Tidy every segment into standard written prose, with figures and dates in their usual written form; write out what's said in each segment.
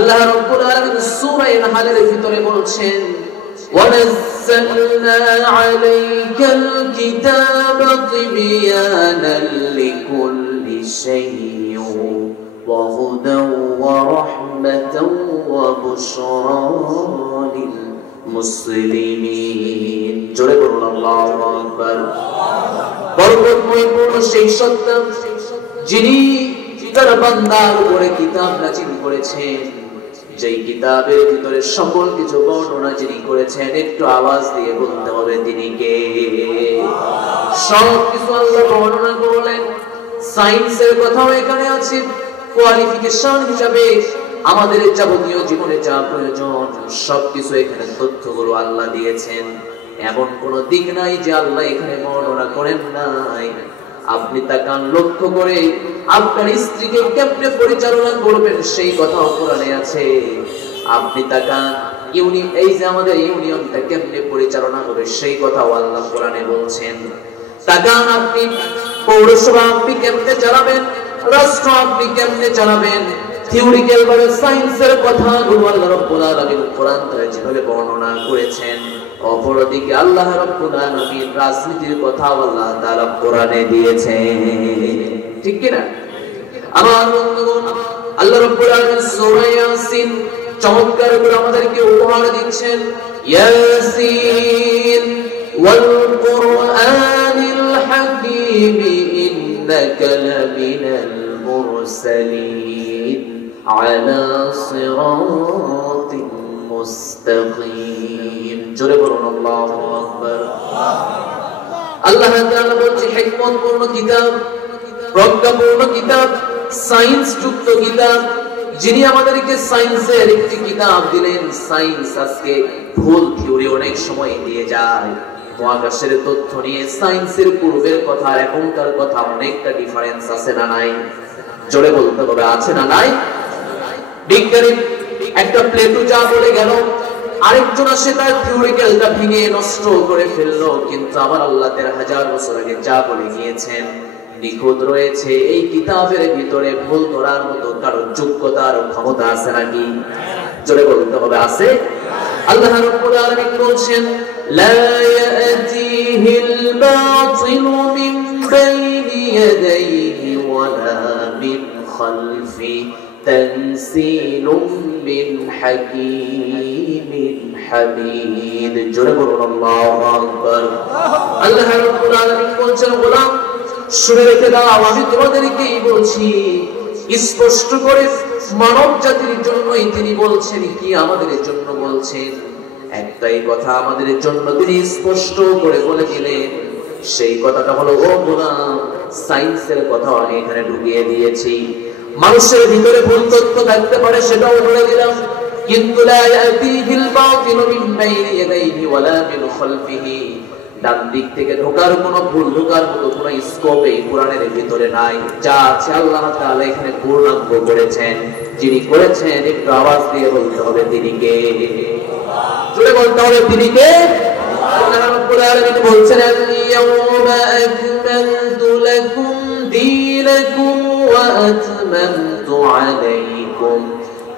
আল্লাহ রাব্বুল আলামিন সূরা নাহলের ভিতরে বলছেন ওয়ানাজ্জালনা আলাইকাল কিতাবা তিবয়ানান লিকুল্লি শাইইন ওয়া হুদান ওয়া রাহমাতান ওয়া বুশরা লিল মুসলিমিন। জোরে বলুন আল্লাহু আকবার। বরকতময় পূর্ণ সেই সত্তা যিনি তার বান্দার উপরে কিতাব নাযিল করেছেন, যেই কিতাবের ভিতরে সকল কিছু বর্ণনা যিনি করেছেন, একটু আওয়াজ দিয়ে বলতে হবে তিনি কে? সব কিছু আল্লাহ বর্ণনা করলেন। সায়েন্সের কথাও এখানে আছে, কোয়ালিফিকেশন হিসাবে আমাদের যাবতীয় জীবনে যা প্রয়োজন সবকিছু এখানে তথ্যগুলো আল্লাহ দিয়েছেন। এমন কোন দিক নাই যে আল্লাহ এখানে বর্ণনা করেন নাই। আপনি তাকান, লক্ষ্য করে আপনার স্ত্রীকে কেমনে পরিচালনা করবেন সেই কথাও কোরআনে আছে। আপনি তাকান, এই যে আমাদের ইউনিয়নটা কেমনে পরিচালনা হবে সেই কথাও আল্লাহ কোরআনে বলছেন। তাকান, আপনি পৌরসভা আপনি কেমনে চালাবেন, রাষ্ট্র আপনি কেমনে চালাবেন, থিওরিক্যাল ভাবে সায়েন্সের কথাগুলো আল্লাহ রাব্বুল আলামিন কোরআন থেকে যেভাবে বর্ণনা করেছেন, অপরদিকে আল্লাহ রাব্বুল আলামিন রাজনীতির কথাও আল্লাহ তাআলা কোরআনে দিয়েছেন। ঠিক কি না? আমার বন্ধুগণ, আল্লাহ রাব্বুল আলামিন সূরা ইয়াসিন চমৎকার করে আমাদেরকে উপহার দিচ্ছেন। ইয়াসিন ওয়াল কুরআনিল হাকীম ইন্নাকা লামিনাল মুরসালিন আলা সিরাতিন মুস্তাকিম। জোরে বলুন আল্লাহু আকবার। আল্লাহ তাআলা বলছে হিকমতপূর্ণ কিতাব, প্রজ্ঞাপূর্ণ কিতাব, সায়েন্স যুক্ত কিতাব, যিনি আমাদেরকে সায়েন্সের একটি কিতাব দিলেন। সায়েন্স আজকে ভুল থিওরি অনেক সময় দিয়ে যায়। মহাকাশের তথ্য নিয়ে সায়েন্সের পূর্বের কথা আর এখনকার কথা অনেকটা ডিফারেন্স আছে না নাই? জোরে বলতে হবে, আছে না নাই? বিজ্ঞানী একটা প্লেটো যা বলে গেল, আরেকজন আসে তার থিওরিক্যালটা ভেঙে নষ্ট করে ফেললো। কিন্তু আমার আল্লাহ ১৩,০০০ বছর আগে যা বলে গিয়েছেন নিখুঁত রয়েছে। এই কিতাবের ভিতরে ভুল ধরার মতো কারো যোগ্যতা আর ক্ষমতা আছে নাকি? জোরে বলতে হবে, আছে। আল্লাহ রাব্বুল আলামিন বলছেন লা ইয়াতিহিল বাতিলু মিন বাইনি ইয়াদাইহি ওয়ালা মিন খালফি তানসিলুম মিন হাকীমিন হামিদ। জোরে বলুন আল্লাহু আকবার। আল্লাহ রাব্বুল আলামিন বলছেন, গোলাম শুনে রেখে দাও, আমি তোমাদেরকেই বলছি স্পষ্ট করে মানব জাতির জন্যই তিনি বলছেন। কি আমাদের জন্য বলছেন? একটাই কথা আমাদের জন্য তিনি স্পষ্ট করে বলে দিলেন। সেই কথাটা হলো, ও গোলাম, সায়েন্সের কথা আমি এখানে ঢুকিয়ে দিয়েছি। মানুষের ভিতরে ভুল তথ্য থাকতে পারে, সেটাও বলে দিলাম। কিন্তু লা ইয়াতিহিল বাতিলু মিন বাইনি ইয়াদাইহি ওয়ালা মিন খালফিহি, ডান দিক থেকে ঢোকার কোন ভুল ঢোকার মতো কোন স্কোপ এই কোরআনের ভিতরে নাই। যা আছে আল্লাহ তাআলা এখানে পূর্ণাঙ্গ করেছেন। যিনি করেছেন একটু আওয়াজ দিয়ে বলতে হবে তিনি কে? জোরে বলতে হবে তিনি কে? আল্লাহ রাব্বুল আলামিন বলছেন আল-ইয়াওমা আকমালতু লাকুম দীনাকুম ওয়া আতমামতু আলাইকুম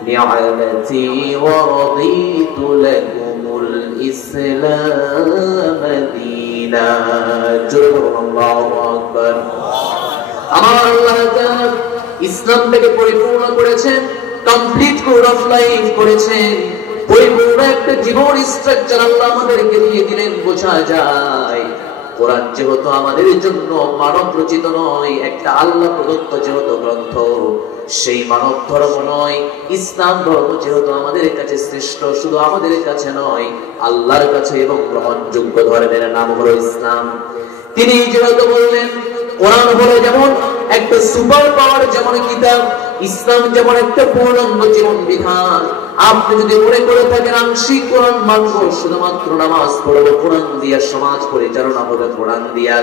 নি'মাতি ওয়া রাদিতু লাকুমুল ইসলাম দীনা। জোরে বলুন আল্লাহু আকবার। আমার আল্লাহ তাআলা ইসলামটাকে পরিপূর্ণ করেছেন, কমপ্লিট কোড অফ লাইফ করেছেন, পরিপূর্ণ একটা জীবন স্ট্রাকচার আল্লাহ আমাদেরকে দিয়ে দিলেন। বোঝা যায় কোরআন যেহেতু আমাদের জন্য মানব রচিত নয়, একটা আল্লাহ প্রদত্ত যেহেতু গ্রন্থ, সেই মানব ধর্ম নয়, ইসলাম ধর্ম যেহেতু আমাদের কাছে শ্রেষ্ঠ, শুধু আমাদের কাছে নয় আল্লাহর কাছে, এবং গ্রহণযোগ্য ধর্মের নাম হলো ইসলাম। তিনি যেহেতু বললেন কোরআন হলো যেমন একটা সুপার পাওয়ার যেমন কিতাব, ইসলাম যেমন একটা পূর্ণাঙ্গ জীবন বিধান। আপনি যদি মনে করে থাকেন আংশিক কোরআন মানব, শুধুমাত্র নামাজ পড়ব কোরআন দিয়া, সমাজ পরিচালনা হবে কোরআন দিয়া,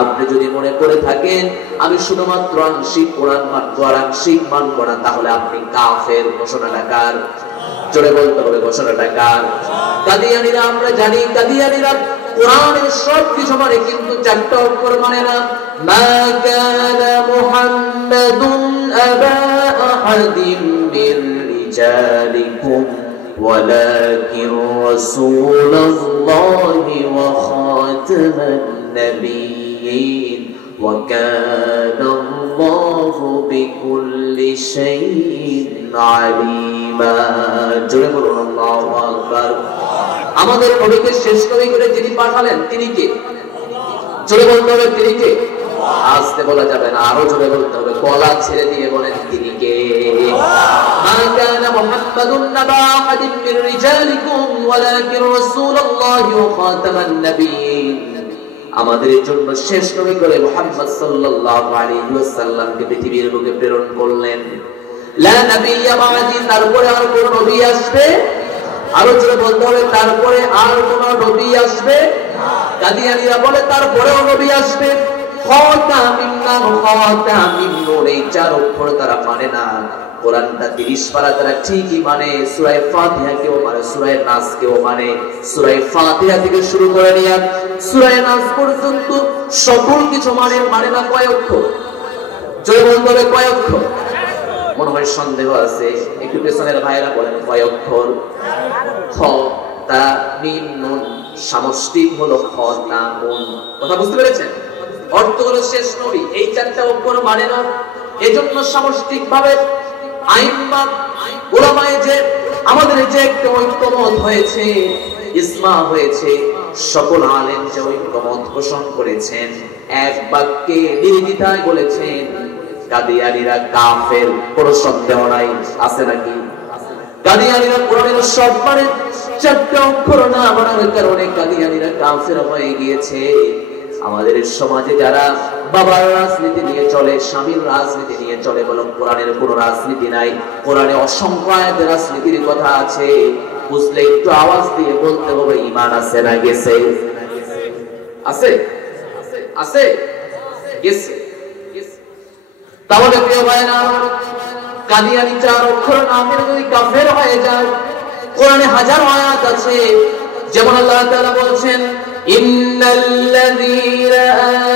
আপনি যদি মনে করে থাকেন আমি শুধুমাত্র আংশিক কোরআন মানব আর আংশিক মানব না, তাহলে আপনি কাফের। ঘোষণাটা কার? জোরে বলতে হবে, ঘোষণাটা কার? কাদিয়ানীরা, আমরা জানি কাদিয়ানীরা কোরআনের সব কিছু মানে, কিন্তু চারটা অক্ষর মানে না। মা কানা মুহাম্মাদুন আবা আহাদিম মির رجالكم ولكن رسول الله وخاتم النبيين وكان الله بكل شيء عليما الله أكبر আমাদের নবীকে শেষ নবী করে যিনি পাঠালেন তিনি কে? জোরে বলতে হবে তিনি কে? আস্তে বলা যাবে না, আরো জোরে বলতে হবে, গলা ছেড়ে দিয়ে বলেন তিনি কে? মা কানা মুহাম্মাদুন নাবা আহাদিন মির রিজালিকুম ওয়ালাকিন রাসূলুল্লাহি ওয়া খাতামান নাবিয়্যিন। আমাদের জন্য শেষ নবী করে মুহাম্মদ সাল্লাল্লাহু আলাইহি ওয়াসাল্লামকে পৃথিবীর বুকে প্রেরণ করলেন। লা নাবিয়্যা বা'দি, তারপরে আর কোন নবী আসবে? আরো জোরে বলতে হবে, তারপরে আর কোন নবী আসবে? কাদিয়ানীরা বলে তারপরেও নবী আসবে। খাতামিন নাম খাতামিন নূর, এই চার অক্ষর তারা মানে না। কোরআনটা 30 পারা তারা ঠিকই মানে, সূরা ফাতিহা কেও মানে, সূরা নাস কেও মানে। সূরা ফাতিহা থেকে শুরু করে নিয়ে সূরা নাস পর্যন্ত সকল কিছু মানে না। কয় অক্ষর? জোরে বলতে হবে কয় অক্ষর? মনে হয় সন্দেহ আছে, একটু পেছনের ভাইরা বলেন কয় অক্ষর? খ তা মিম নুন, সামষ্টিক হলো খ তা নুন। কথা বুঝতে পেরেছেন? অর্থ হলো শেষ নবী, এই চারটা অক্ষর মানে না, এজন্য সামষ্টিক ভাবে আইম্মা উলামায়ে যে আমাদের যে একটা ঐক্যমত হয়েছে, ইজমা হয়েছে, সকল আলেম যে ঐক্যমত পোষণ করেছেন, এক বাক্যে নির্দ্বিধায় বলেছেন কাদিয়ানীরা কাফের, কোনো সন্দেহ নাই। আছে নাকি? কাদিয়ানীরা কোরআনের সব মানে চারটা অক্ষর না মানার কারণে কাদিয়ানীরা কাফের হয়ে গিয়েছে। আমাদের সমাজে যারা বাবার রাজনীতি নিয়ে চলে, স্বামীর রাজনীতি নিয়ে চলে, বলুন কোরআনের কোনো রাজনীতি নাই। কোরআনে অসংখ্য আয়াতে রাজনীতির কথা আছে, বুঝলে একটু আওয়াজ দিয়ে বলতে হবে ঈমান আছে না গেছে? আছে? আছে? গেছে? তাহলে প্রিয় ভাইরা, কাদিয়ানী চার অক্ষর নামের যদি কাফের হয়ে যায়, কোরআনে হাজার আয়াত আছে, যেমন আল্লাহ তাআলা বলছেন ইন্নাল্লাযীনা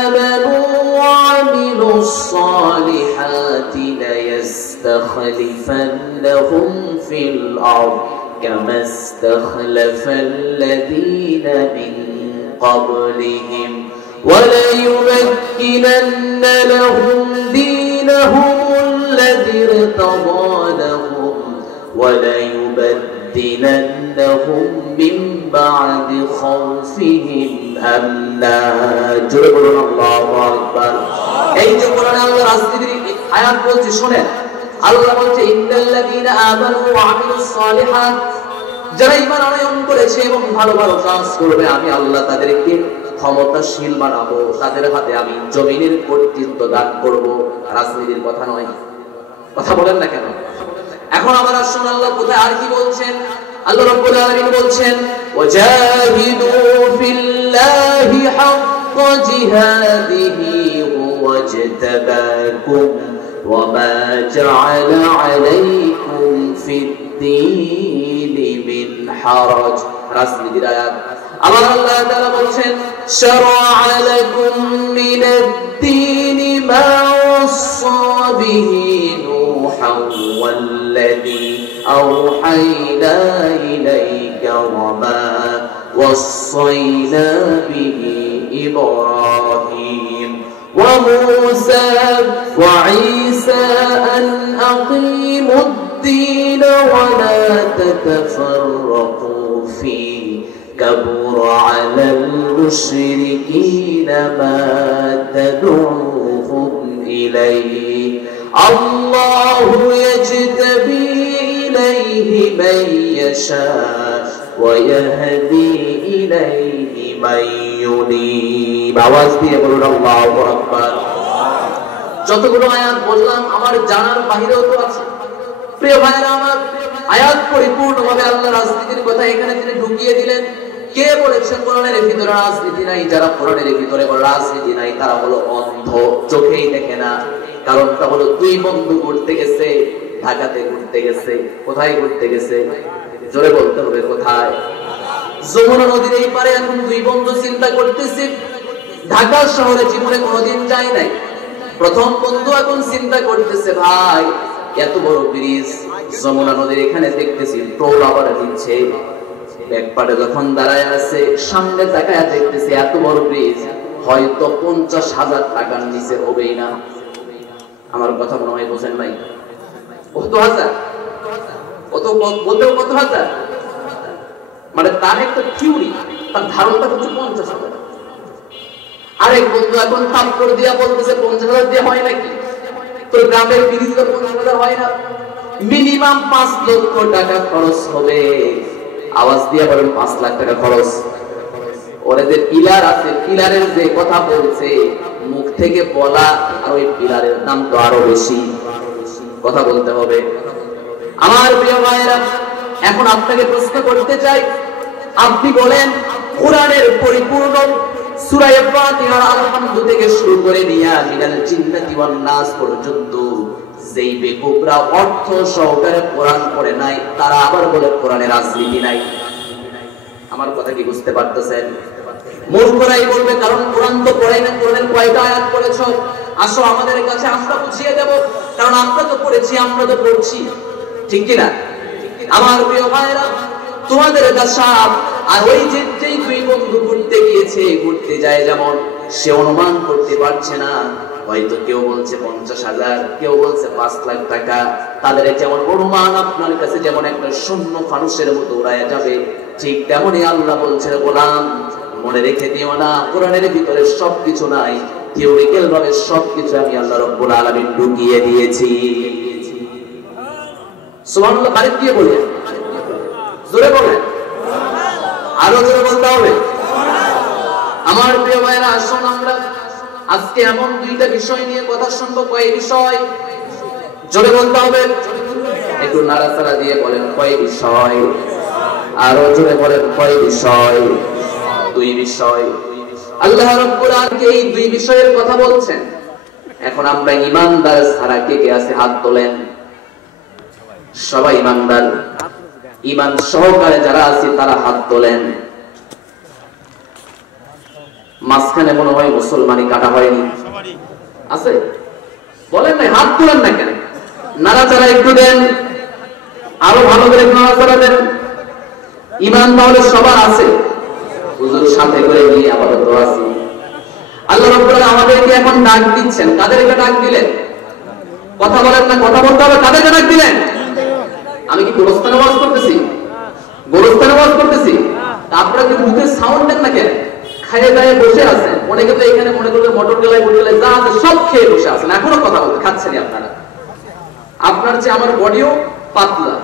আমানু ওয়া আমিলুস সালিহাতি লায়াস্তাখলিফান্নাহুম ফিল আরদ কামাস্তাখলাফাল্লাযীনা মিন ক্বাবলিহিম ওয়া লায়ুমাক্কিনান্না লাহুম দীনাহুম الذي ارتضى لهم وليبدلنهم من بعد خوفهم أمنا جربنا الله أكبر এই যে কোরআনে আল্লাহ রাজনীতির আয়াত বলছে শুনেন, আল্লাহ বলছে ইন্নাল্লাযীনা আমানু ওয়া আমিলুস সালিহাত, যারা ঈমান আনয়ন করেছে এবং ভালো ভালো কাজ করবে আমি আল্লাহ তাদেরকে ক্ষমতাশীল বানাবো, তাদের হাতে আমি জমিনের কর্তৃত্ব দান করব। রাজনীতির কথা নয়, কথা বলেন না কেন? এখন আমার আসুন আল্লাহ কোথায় আর কি বলছেন? আল্লাহ রাব্বুল আলামিন বলছেন ওয়াজাহিদু ফিল্লাহি হাক্কা জিহাদিহি ওয়াজতাবাকুম ওয়ামা জাআলা আলাইকুম ফিদ-দীনি মিন হারাজ। রাজনীতির আয়াত। আবার আল্লাহ তাআলা বলছেন শারআ লাকুম মিনাদ-দীনি মা ওয়াসসা বিহি والذي أوحينا إليك وما وصينا به إبراهيم وموسى وعيسى أن أقيموا الدين ولا تتفرقوا فيه كبر على المشركين ما تدعوهم إليه الله يجتبي إليه من يشاء ويهدي إليه من ينيب। আওয়াজ দিয়ে বলুন আল্লাহু আকবার। যতগুলো আয়াত বললাম আমার জানার বাহিরেও তো আছে। প্রিয় ভাইরা আমার, আয়াত পরিপূর্ণভাবে আল্লাহ রাজনীতির কথা এখানে তিনি ঢুকিয়ে দিলেন। কে বলেছেন কোরআনের ভিতরে রাজনীতি নাই? যারা কোরআনের ভিতরে রাজনীতি নাই তারা হলো অন্ধ, চোখেই দেখে না। কারণটা হলো দুই বন্ধু ঘুরতে গেছে, ঢাকাতে ঘুরতে গেছে। কোথায় ঘুরতে গেছে? জোরে বলতে হবে কোথায়? যমুনা নদীর এই পারে এখন দুই বন্ধু চিন্তা করতেছে, ঢাকা শহরে জীবনে কোনোদিন যায় নাই। প্রথম বন্ধু এখন চিন্তা করতেছে, ভাই এত বড় ব্রিজ যমুনা নদীর এখানে দেখতেছি টোল আবার দিচ্ছে, ব্যাকপাটে যখন দাঁড়ায় আছে সামনে তাকায় দেখতেছি এত বড় ব্রিজ হয়তো 50,000 টাকার নিচে হবেই না। আমার কথা মনে হয় বোঝেন নাই? কত হাজার, কত হাজার, মানে তার একটা থিওরি, তার ধারণা হচ্ছে 50,000। আরেক বন্ধু এখন থাপ্পড় দিয়া বলতেছে 50,000 দিয়ে হয় নাকি? তো গ্রামের ব্রিজ 50,000 হয় না, মিনিমাম 5 লক্ষ টাকা খরচ হবে। আওয়াজ দিয়ে বলেন 5 লাখ টাকা খরচ। ওরে যে পিলার আছে, পিলারের যে কথা বলছে মুখ থেকে বলা আর ওই পিলারের দাম তো আরো বেশি, কথা বলতে হবে। আমার প্রিয় ভাইরা, এখন আপনাকে প্রশ্ন করতে চাই, আপনি বলেন কোরআনের পরিপূর্ণ সূরা ফাতিহার আলহামদু থেকে শুরু করে নিয়া মিনাল জিন্নাতি ওয়ান নাস পর্যন্ত যেই বেকুবরা অর্থ সহকারে কোরআন পড়ে নাই তারা আবার বলে কোরআনের রাজনীতি নাই। আমার কথা কি বুঝতে পারতেছেন? মূর্খরাই বলবে কারণ কোরআন তো পড়াই না, কোরআনের কয়টা আয়াত পড়েছো আসো আমাদের কাছে, আমরা বুঝিয়ে দেব, কারণ আমরা তো পড়েছি, আমরা তো পড়ছি, ঠিক কি না? আমার প্রিয় ভাইরা, তোমাদের কাছে আর ওই যেই দুই বন্ধু ঘুরতে গিয়েছে, ঘুরতে যায় যেমন সে অনুমান করতে পারছে না, হয়তো কেউ বলছে 50,000, কেউ বলছে 5 লাখ টাকা, তাদের যেমন অনুমান আপনার কাছে যেমন একটা শূন্য ফানুসের মতো উড়ায় যাবে, ঠিক তেমনই আল্লাহ বলছেন গোলাম মনে রেখে দিও না কোরআনের ভিতরে সবকিছু নাই, থিওরিক্যাল ভাবে সবকিছু আমি আল্লাহ রাব্বুল আলামিন ঢুকিয়ে দিয়েছি। সুবহানাল্লাহ। আরেক দিয়ে বলেন, জোরে বলেন, আরো জোরে বলতে হবে। আমার প্রিয় ভাইরা, আসুন আমরা আজকে এমন দুইটা বিষয় নিয়ে কথা শুনবো। কয় বিষয়? জোরে বলতে হবে, একটু নাড়াচাড়া দিয়ে বলেন কয় বিষয়, আরো জোরে বলেন কয় বিষয়? 2 বিষয়। আল্লাহ রাব্বুল আলামিন এই 2 বিষয়ের কথা বলছেন। এখন আমরা ঈমানদার ছাড়া কে কে আছে হাত তোলেন? সবাই ঈমানদার, ঈমান সহকারে যারা আছে তারা হাত তোলেন। মাঝখানে মনে হয় মুসলমানি কাটা হয়নি, আছে? বলেন না, হাত তোলেন না কেন? নাড়াচাড়া একটু দেন, আরো ভালো করে নাড়াচাড়া দেন। ঈমান তাহলে সবার আছে, হুজুর সাথে করে নিয়ে আপাতত আছে। আল্লাহ রাব্বুল আলামিন আমাদেরকে এখন ডাক দিচ্ছেন। কাদেরকে ডাক দিলেন? কথা বলেন না, কথা বলতে হবে। কাদেরকে ডাক দিলেন? আমি কি গোরস্থানে ওয়াজ করতেছি? গোরস্থানে ওয়াজ করতেছি? আপনারা কি মুখে সাউন্ড দেন না কেন? খাইয়ে দায়ে বসে আছেন। অনেকে তো এখানে মনে করলে মটর গেলায় বটে গেলায় যা আছে সব খেয়ে বসে আছেন, এখনো কথা বলতে খাচ্ছেনই আপনারা। আপনার চেয়ে আমার বডিও পাতলা,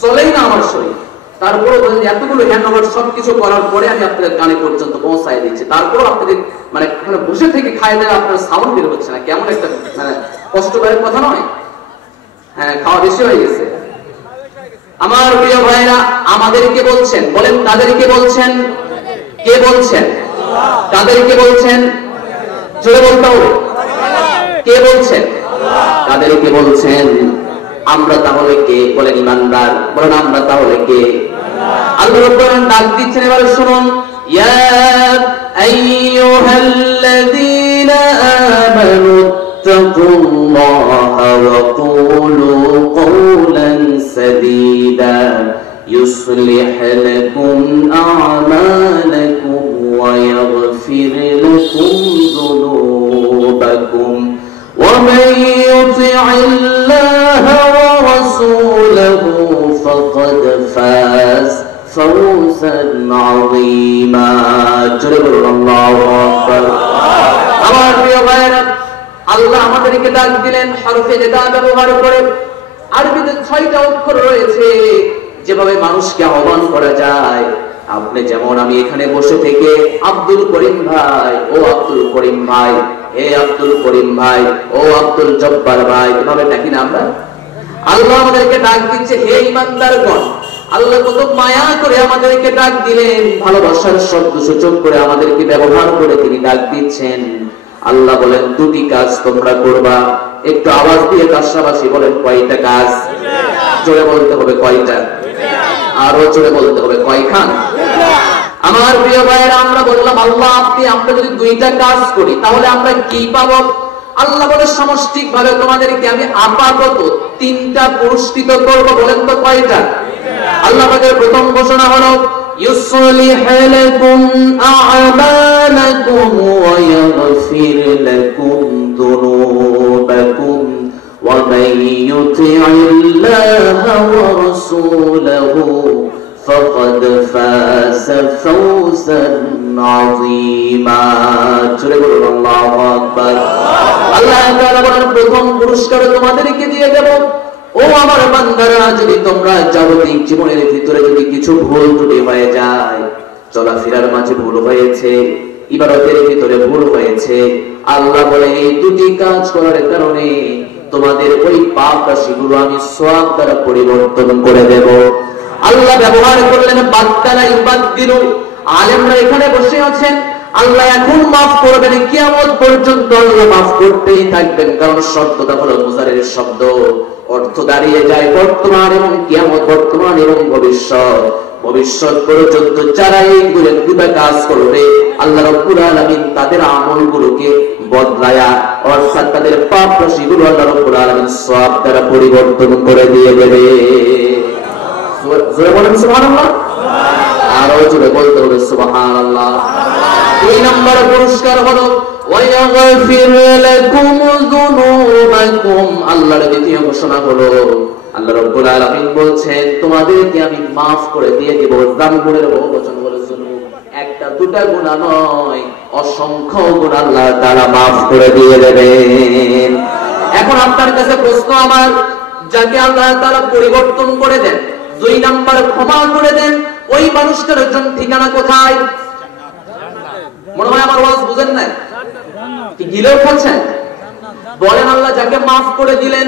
চলেই না আমার শরীর, তারপরে বলেন এতগুলো হ্যান্ড ওভার সবকিছু করার পরে আমি আপনাদের কানে পর্যন্ত পৌঁছায় দিচ্ছি, তারপর আপনাদের মানে বসে থেকে খাইয়ে দেয় আপনার সাউন্ড বের হচ্ছে না। কেমন একটা মানে কষ্টদায়ক কথা নয়? হ্যাঁ, খাওয়া বেশি হয়ে গেছে। আমার প্রিয় ভাইরা, আমাদেরকে বলছেন, বলেন তাদেরকে বলছেন? কে বলছেন? তাদেরকে বলছেন? জোরে বলতে হবে। কে বলছেন? তাদেরকে বলছেন। আমরা তাহলে কে? বলেন ঈমানদার। বলেন আমরা তাহলে কে? আল্লাহ রাব্বুল আলামিন ডাক দিচ্ছেন, এবারে শুনুন। ইয়া আইয়ুহাল্লাযীনা আমানু ইত্তাকুল্লাহা ওয়া কুলু কওলান সাদীদা يصلح لكم أعمالكم ويغفر لكم ذنوبكم ومن يطع الله ورسوله فقد فاز فوزا عظيما. الله أكبر. আমার প্রিয় ভাইরা, আল্লাহ আমাদেরকে ডাক দিলেন হরফে নিদা ব্যবহার করে। আরবিতে 6টা অক্ষর রয়েছে যেভাবে মানুষকে আহ্বান করা যায়। আপনি যেমন আমি এখানে বসে থেকে আব্দুল করিম ভাই, ও আব্দুল করিম ভাই, হে আব্দুল করিম ভাই, ও আব্দুল জব্বার ভাই, এভাবে ডাকি না আমরা? আল্লাহ আমাদেরকে ডাক দিচ্ছে হে ঈমানদারগণ। আল্লাহ কত মায়া করে আমাদেরকে ডাক দিলেন, ভালোবাসার শব্দ সূচক করে আমাদেরকে ব্যবহার করে তিনি ডাক দিচ্ছেন। আল্লাহ বলেন 2টি কাজ তোমরা করবা। একটু আওয়াজ দিয়ে কাশাবাসী বলেন কয়টা কাজ? জোরে বলতে হবে কয়টা, আরো জোরে বলতে হবে কয়খান? আমার প্রিয় ভাইয়েরা, আমরা বললাম আল্লাহ আপনি আমরা যদি 2টা কাজ করি তাহলে আমরা কি পাবো? আল্লাহ বলে সামষ্টিক ভাবে তোমাদেরকে আমি আপাতত তিনটা পুরস্কৃত করব। বলেন তো কয়টা? আল্লাহ পাকের প্রথম ঘোষণা হলো يصلح لكم أعمالكم ويغفر لكم ذنوبكم ومن يطع الله ورسوله فقد فاز فوزا عظيما الله أكبر আল্লাহ তাআলা বলেন প্রথম পুরস্কার তোমাদেরকে দিয়ে দেব। ও আমার বান্দারা, যদি তোমরা জাগতিক জীবনের ভিতরে যদি কিছু ভুল ত্রুটি হয়ে যায়, চলাফেরার মাঝে ভুল হয়েছে, ইবাদতের ভিতরে ভুল হয়েছে, আল্লাহ বলে এই দুটি কাজ করার কারণে তোমাদের ওই পাপ রাশিগুলো আমি সওয়াব দ্বারা পরিবর্তন করে দেব। আল্লাহ ব্যবহার করলেন বাদদালা ইউবাদদিলু। আলেমরা এখানে বসে আছেন, আল্লাহ এখন মাফ করবেন, কিয়ামত পর্যন্ত আল্লাহ মাফ করতেই থাকবেন। কারণ শব্দটা হলো মুজারের শব্দ, অর্থ দাঁড়িয়ে যায় বর্তমান এবং কিয়ামত, বর্তমান এবং ভবিষ্যৎ। ভবিষ্যৎ পর্যন্ত যারা এই দুটো কাজ করবে, আল্লাহ রাব্বুল আলামিন তাদের আমলগুলোকে বদলায়া, অর্থাৎ তাদের পাপ রাশিগুলো আল্লাহ রাব্বুল আলামিন সওয়াব দ্বারা পরিবর্তন করে দিয়ে দেবে। জোরে বলেন সুবহানাল্লাহ। আরো জোরে বলতে হবে সুবহানাল্লাহ। দুই নম্বর পুরস্কার হলো ওয়ায়াগফির লাকুম যুনুবাকুম। আল্লাহর দ্বিতীয় ঘোষণা হলো আল্লাহ রাব্বুল আলামিন বলছেন তোমাদেরকে আমি maaf করে দিয়ে দেব। যানগুণের বহুবচন হলো যুনুব, একটা দুটা গুনাহ নয়, অসংখ্য গুনাহ আল্লাহ তাআলা maaf করে দিয়ে দেবেন। এখন আপনার কাছে প্রশ্ন আমার, যাকে আল্লাহ তাআলা পরিবর্তন করে দেন, দুই নাম্বার ক্ষমা করে দেন, ওই মানুষটার জন্য ঠিকানা কোথায়? মনে হয় আমার ওয়াজ বুঝেন না, কি গিলেও খাচ্ছেন? বলেন আল্লাহ যাকে মাফ করে দিলেন,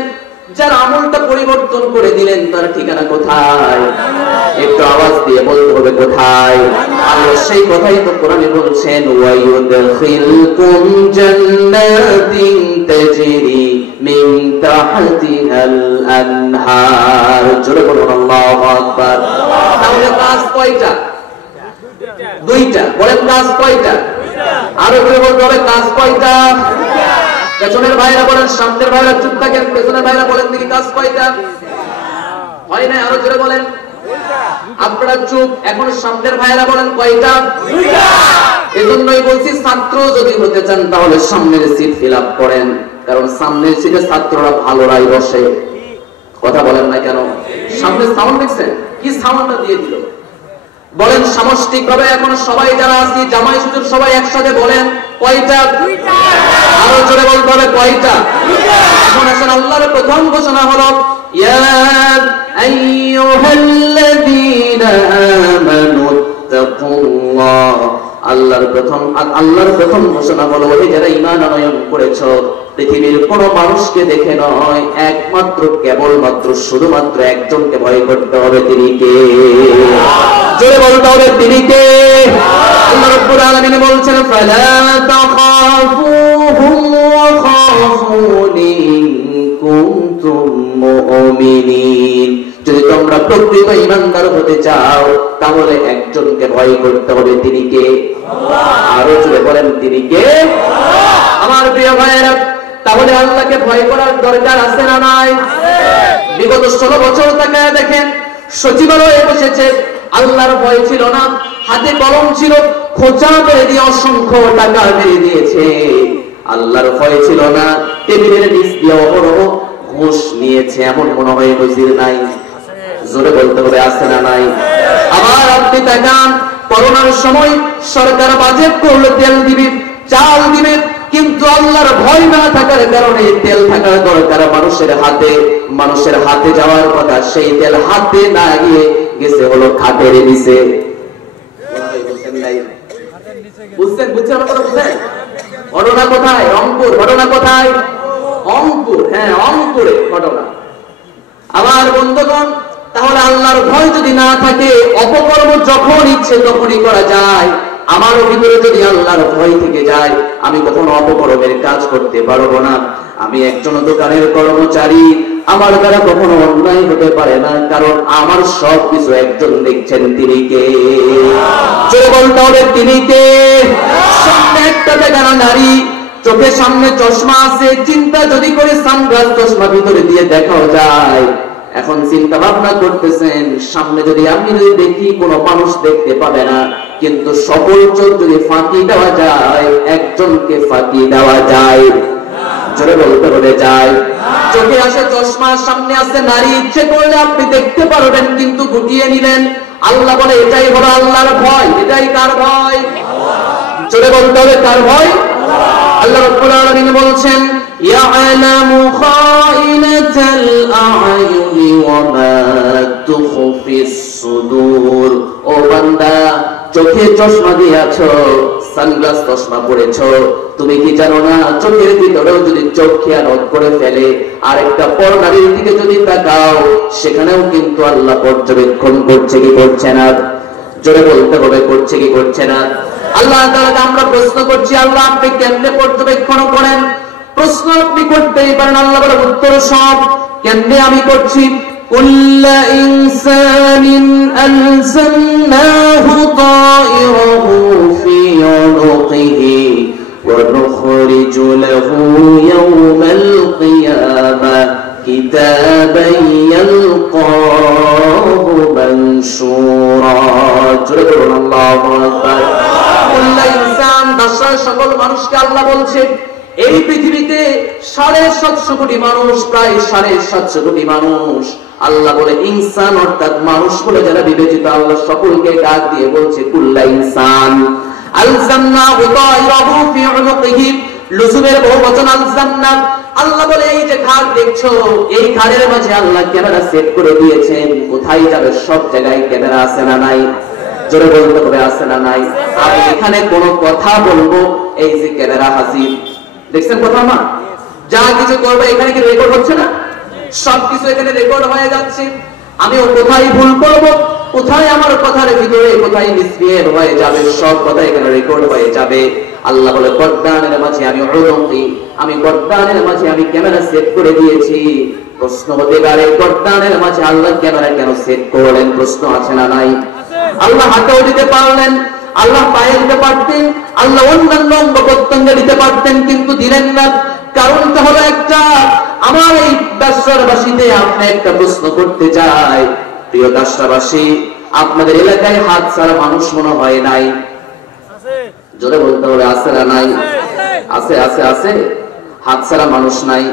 যার আমলটা পরিবর্তন করে দিলেন, তার ঠিকানা কোথায়? একটু আওয়াজ দিয়ে বলতে হবে কোথায়। আল্লাহ সেই কথাই তো কোরআনে বলছেন, ওয়ায়ুদখিলকুম জান্নাতিন তাজরি মিন তাহতিহাল আনহার। জোরে বলুন আল্লাহু আকবার। তাহলে কাজ কয়টা? দুইটা। বলেন কাজ কয়টা? আরো করে বলতে হবে কাজ কয়টা? পেছনের ভাইরা বলেন, সামনের ভাইরা চুপ থাকেন, পেছনের ভাইরা বলেন দেখি কাজ কয়টা? হয় না? আরো জোরে বলেন। আপনারা চুপ, এখন সামনের ভাইরা বলেন কয়টা? এজন্যই বলছি ছাত্র যদি হতে চান তাহলে সামনের সিট ফিল আপ করেন, কারণ সামনের সিটে ছাত্ররা ভালোরাই বসে। কথা বলেন না কেন? সামনে সাউন্ড দেখছেন? কি সাউন্ডটা দিয়ে দিল? বলেন সামষ্টিক ভাবে এখন সবাই যারা আছি জামাই হুজুর সবাই একসাথে বলেন কয়টা? আরো জোরে বলতে হবে কয়টা? এখন আসেন আল্লাহর প্রথম ঘোষণা হলো ইয়া আইয়ুহাল্লাযীনা আমানু তাকুল্লাহ। আল্লাহর প্রথম ঘোষণা হলো ওই যারা ঈমান আনয়ন করেছো, পৃথিবীর কোন মানুষকে দেখে নয়, একমাত্র কেবলমাত্র শুধুমাত্র একজনকে ভয় করতে হবে। তিনি কে? জোরে বলতে হবে তিনি কে? আল্লাহ রাব্বুল আলামিন বলছেন ফালা তাখাফুহুম ওয়া খাফুনি ইন কুনতুম মুমিনিন। যদি তোমরা প্রকৃত ঈমানদার হতে চাও তাহলে একজনকে ভয় করতে হবে। তিনি কে? আল্লাহ। আরো জোরে বলেন তিনি কে? আল্লাহ। আমার প্রিয় ভাইয়েরা, তাহলে আল্লাহকে ভয় করার দরকার আছে না নাই? বিগত 16 বছর তাকায় দেখেন, সচিবালয়ে বসেছে, আল্লাহর ভয় ছিল না, হাতে কলম ছিল, খোঁচা মেরে দিয়ে অসংখ্য টাকা মেরে দিয়েছে। আল্লাহর ভয় ছিল না, টেবিলের নিচ দিয়ে অহরহ ঘুষ নিয়েছে, এমন মনে হয় নজির নাই। জোরে বলতে হবে আছে না নাই? আবার আপনি তাকান, করোনার সময় সরকার বাজেট করলো তেল দিবে, চাল দিবে, কিন্তু আল্লাহর ভয় না থাকার কারণে তেল থাকার দরকার মানুষের হাতে যাওয়ার কথা, সেই তেল হাতে না গিয়ে গেছে হলো খাটের নিচে। বুঝছেন? আমার কথা বুঝছেন? ঘটনা কোথায়? রংপুর। ঘটনা কোথায়? রংপুর। হ্যাঁ, রংপুরে ঘটনা। আমার বন্ধুগণ, তাহলে আল্লাহর ভয় যদি না থাকে, অপকর্ম যখন ইচ্ছে তখনই করা যায়। আমার ভিতরে যদি আল্লাহর ভয় থেকে যায়, আমি কখনো অপকর্মের কাজ করতে পারবো না। আমি একজন দোকানের কর্মচারী, আমার দ্বারা কখনো অন্যায় হতে পারে না, কারণ আমার সবকিছু একজন দেখছেন। তিনি কে? জোরে বলতে হবে তিনি কে? সামনে একটা বেগানা নারী, চোখের সামনে চশমা আছে, চিন্তা যদি করে সানগ্লাস চশমা ভিতরে দিয়ে দেখাও যায়, এখন চিন্তা ভাবনা করতেছেন সামনে যদি আমি যদি দেখি কোনো মানুষ দেখতে পাবে না, কিন্তু সকল চোখ যদি ফাঁকি দেওয়া যায়, একজনকে ফাঁকি দেওয়া যায়? জোরে বলতে বলে যায়। চোখে আসে চশমা, সামনে আছে নারী, ইচ্ছে করলে আপনি দেখতে পারবেন কিন্তু গুটিয়ে নিলেন। আল্লাহ বলে এটাই হলো আল্লাহর ভয়। এটাই কার ভয়? জোরে বলতে হবে কার ভয়? আল্লাহ রাব্বুল আলামিন বলছেন ইয়ালামু খাইনাতাল আ'য়ুনি ওয়া মা তুখফিস সুদূর। ও বান্দা, চোখে চশমা দিয়েছো, সানগ্লাস চশমা পরেছো, তুমি কি জানো না চোখের ভিতরেও যদি চোখ খেয়ানত করে ফেলে আর একটা পরনারীর দিকে যদি তাকাও, সেখানেও কিন্তু আল্লাহ পর্যবেক্ষণ করছে কি করছে না? জোরে বলতে হবে করছে কি করছে না? আল্লাহ তাআলাকে আমরা প্রশ্ন করছি, আল্লাহ আপনি কেমনে পর্যবেক্ষণ করেন? প্রশ্ন আপনি করতেই পারেন, আল্লাহ বলে উত্তর সব। কেমনে আমি করছি? কুল্লা ইনসানিন আলজামনাহু তায়রাহু ফি উনুকিহি ওয়া নুখরিজু লাহু ইয়াওমাল কিয়ামাহ কিতাবান ইয়ালকাহু মানশুরা। জোরে বলুন আল্লাহু আকবার। কুল্লা ইনসান, দশার সকল মানুষকে আল্লাহ বলছে, এই পৃথিবীতে 750 কোটি মানুষ, প্রায় 750 কোটি মানুষ। আল্লাহ বলে ইনসান অর্থাৎ মানুষ বলে যারা বিবেচিত, আল্লাহ সকলকে ডাক দিয়ে বলছে কুল্লা ইনসান আলজামনাহু তায়রাহু ফি উনুকিহি। লুজুমের বহুবচন আলজামনা। আল্লাহ বলে এই যে ঘাড় দেখছো, এই ঘাড়ের মাঝে আল্লাহ ক্যামেরা সেট করে দিয়েছেন। কোথায় যাবে সব জায়গায় ক্যামেরা আছে না নাই? জোরে বলতে হবে আছে না নাই? আর এখানে কোন কথা বলবো, এই যে ক্যামেরা হাজির, দেখছেন কথা মা? যা কিছু করবে এখানে কি রেকর্ড হচ্ছে না? সবকিছু এখানে রেকর্ড হয়ে যাচ্ছে। আমিও কোথায় ভুল করব, কোথায় আমার কথার ভিতরে কোথায় মিসবিহেভ হয়ে যাবে, সব কথা এখানে রেকর্ড হয়ে যাবে। আল্লাহ বলে গর্দানের মাঝে আমি উনুকি, আমি গর্দানের মাঝে আমি ক্যামেরা সেট করে দিয়েছি। প্রশ্ন হতে পারে গর্দানের মাঝে আল্লাহ ক্যামেরা কেন সেট করলেন? প্রশ্ন আছে না নাই? আল্লাহ হাতেও দিতে পারলেন, আল্লাহ পায়ে দিতে পারতেন, আল্লাহ অন্যান্য অঙ্গ প্রত্যঙ্গে দিতে পারতেন, কিন্তু দিলেন না। কারণটা হলো একটা। আমার এই দাসরাবাসীতে আপনি একটা প্রশ্ন করতে চাই, প্রিয় দাসরাবাসী, আপনাদের এলাকায় হাত ছাড়া মানুষ মনে হয় নাই? জোরে বলতে হবে আছে না নাই? আছে আছে আছে। হাত ছাড়া মানুষ নাই,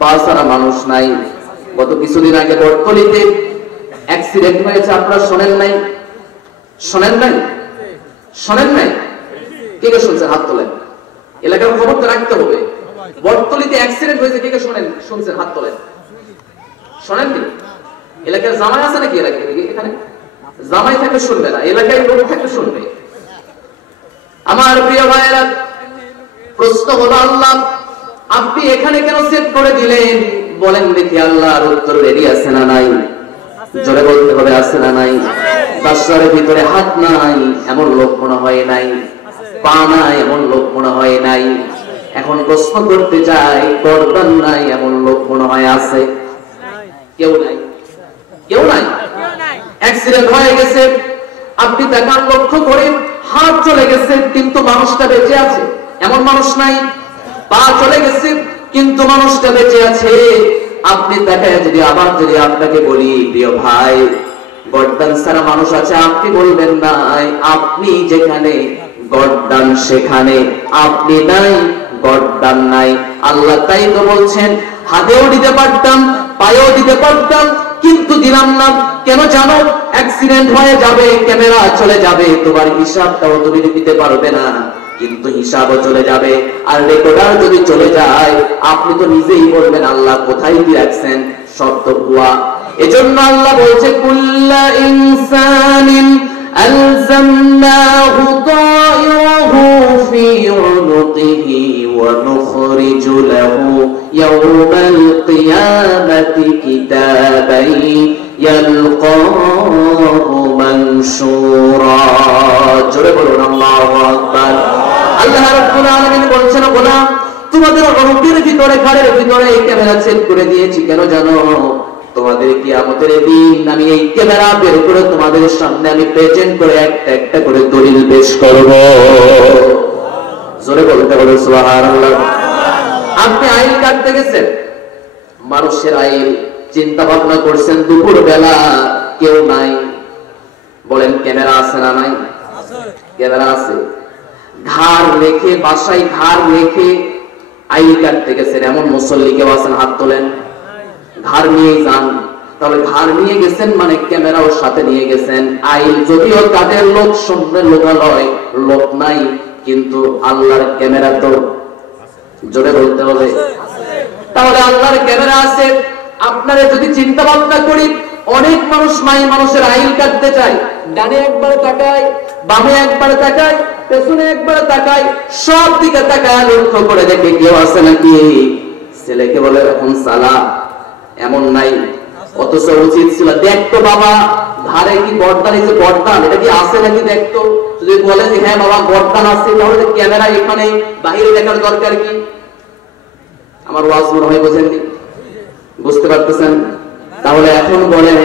পা ছাড়া মানুষ নাই। গত কিছুদিন আগে বটতলীতে অ্যাক্সিডেন্ট হয়েছে, আপনারা শোনেন নাই? শোনেন নাই? শোনেন নাই? কে কে শুনছেন? হাত তোলেন। এলাকার খবর তো রাখতে হবে। বটতলীতে অ্যাক্সিডেন্ট হয়েছে, কে কে শোনেন শুনছেন? হাত তোলেন। শোনেননি? এলাকার জামাই আছে নাকি? এখানে জামাই থাকলে শুনবে না, এলাকায় লোক থাকলে শুনবে। আমার প্রিয় ভাইয়েরা, প্রশ্ন হলো আল্লাহ আপনি এখানে কেন সেট করে দিলেন? বলেন দেখি আল্লাহর উত্তর রেডি আছে না নাই? জোরে বলতে হবে আছে না নাই? বাসার ভিতরে হাত নাই এমন লোক মনে হয় নাই, পা নাই এমন লোক মনে হয় নাই। এখন প্রশ্ন করতে চাই, গর্দান নাই এমন লোক মনে হয় আছে? কেউ নাই, কেউ নাই। অ্যাক্সিডেন্ট হয়ে গেছে, আপনি তাকান লক্ষ্য করে, হাত চলে গেছে কিন্তু মানুষটা বেঁচে আছে, এমন মানুষ নাই? পা চলে গেছে কিন্তু মানুষটা বেঁচে আছে। আপনি তাকায় যদি আবার যদি আপনাকে বলি, প্রিয় ভাই গর্দান ছাড়া মানুষ আছে, আপনি বলবেন নাই। আপনি যেখানে গর্দান সেখানে আপনি নাই, গর্দান নাই। আল্লাহ তাই তো বলছেন হাতেও দিতে পারতাম, পায়েও দিতে পারতাম, কিন্তু দিলাম না। কেন জানো? অ্যাক্সিডেন্ট হয়ে যাবে, ক্যামেরা চলে যাবে, তোমার হিসাবটাও তুমি দিতে পারবে না, কিন্তু হিসাবও চলে যাবে। আর রেকর্ডার যদি চলে যায়, আপনি তো নিজেই বলবেন আল্লাহ কোথায় কি রাখছেন, সব তো ভুয়া। এজন্য আল্লাহ বলছে কুল্লা ইনসানিন আলজামনাহু তায়রাহু ফি উনুকিহি ওয়া নুখরিজু লাহু ইয়াওমাল কিয়ামাতি কিতাবান ইয়ালকাহু মানশুরা। জোরে বলুন আল্লাহু আকবার। আল্লাহ রাব্বুল আলামিন বলছেন গোলাম তোমাদের অনুকির ভিতরে ঘরের ভিতরে এই ক্যামেরা সেট করে দিয়েছি, কেন জানো? তোমাদের কিয়ামতের দিন আমি এই ক্যামেরা বের করে তোমাদের সামনে আমি প্রেজেন্ট করে একটা একটা করে দলিল পেশ করব। জোরে বলতে হবে সুবহানাল্লাহ। আপনি আইল কাটতে গেছেন, মানুষের আইল, চিন্তা ভাবনা করছেন দুপুর বেলা কেউ নাই, বলেন ক্যামেরা আছে না নাই? ক্যামেরা আছে। ঘাড় রেখে, বাসায় ঘাড় রেখে আইল কাটতে গেছেন, এমন মুসল্লি কেউ আছেন? হাত তোলেন। ঘাড় নিয়ে যান, তাহলে ঘাড় নিয়ে গেছেন মানে ক্যামেরাও সাথে নিয়ে গেছেন। আইল যদিও কাদের লোক শুনবে লোকালয়, লোক নাই, কিন্তু আল্লাহর ক্যামেরা তো, জোরে বলতে হবে। তাহলে আল্লাহর ক্যামেরা আছে। আপনারা যদি চিন্তা ভাবনা করি, অনেক মানুষ নাই, মানুষের আইল কাটতে চায়, ডানে একবার তাকায়, বামে একবার তাকায়, পেছনে একবার তাকায়, সব দিকে তাকায় লক্ষ্য করে দেখে কেউ আছে নাকি। ছেলেকে বলে এখন সালা, এমন নাই। অথচ উচিত ছিল দেখতো বাবা ধারে কি বর্দান, এই যে বর্দান এটা কি আছে নাকি দেখতো। যদি বলে যে হ্যাঁ বাবা বর্দান আছে, তাহলে ক্যামেরা এখানে, বাহিরে দেখার দরকার কি? আমার ওয়াজ মনে হয় বোঝেননি, বুঝতে পারতেছেন? তাহলে এখন বলেন,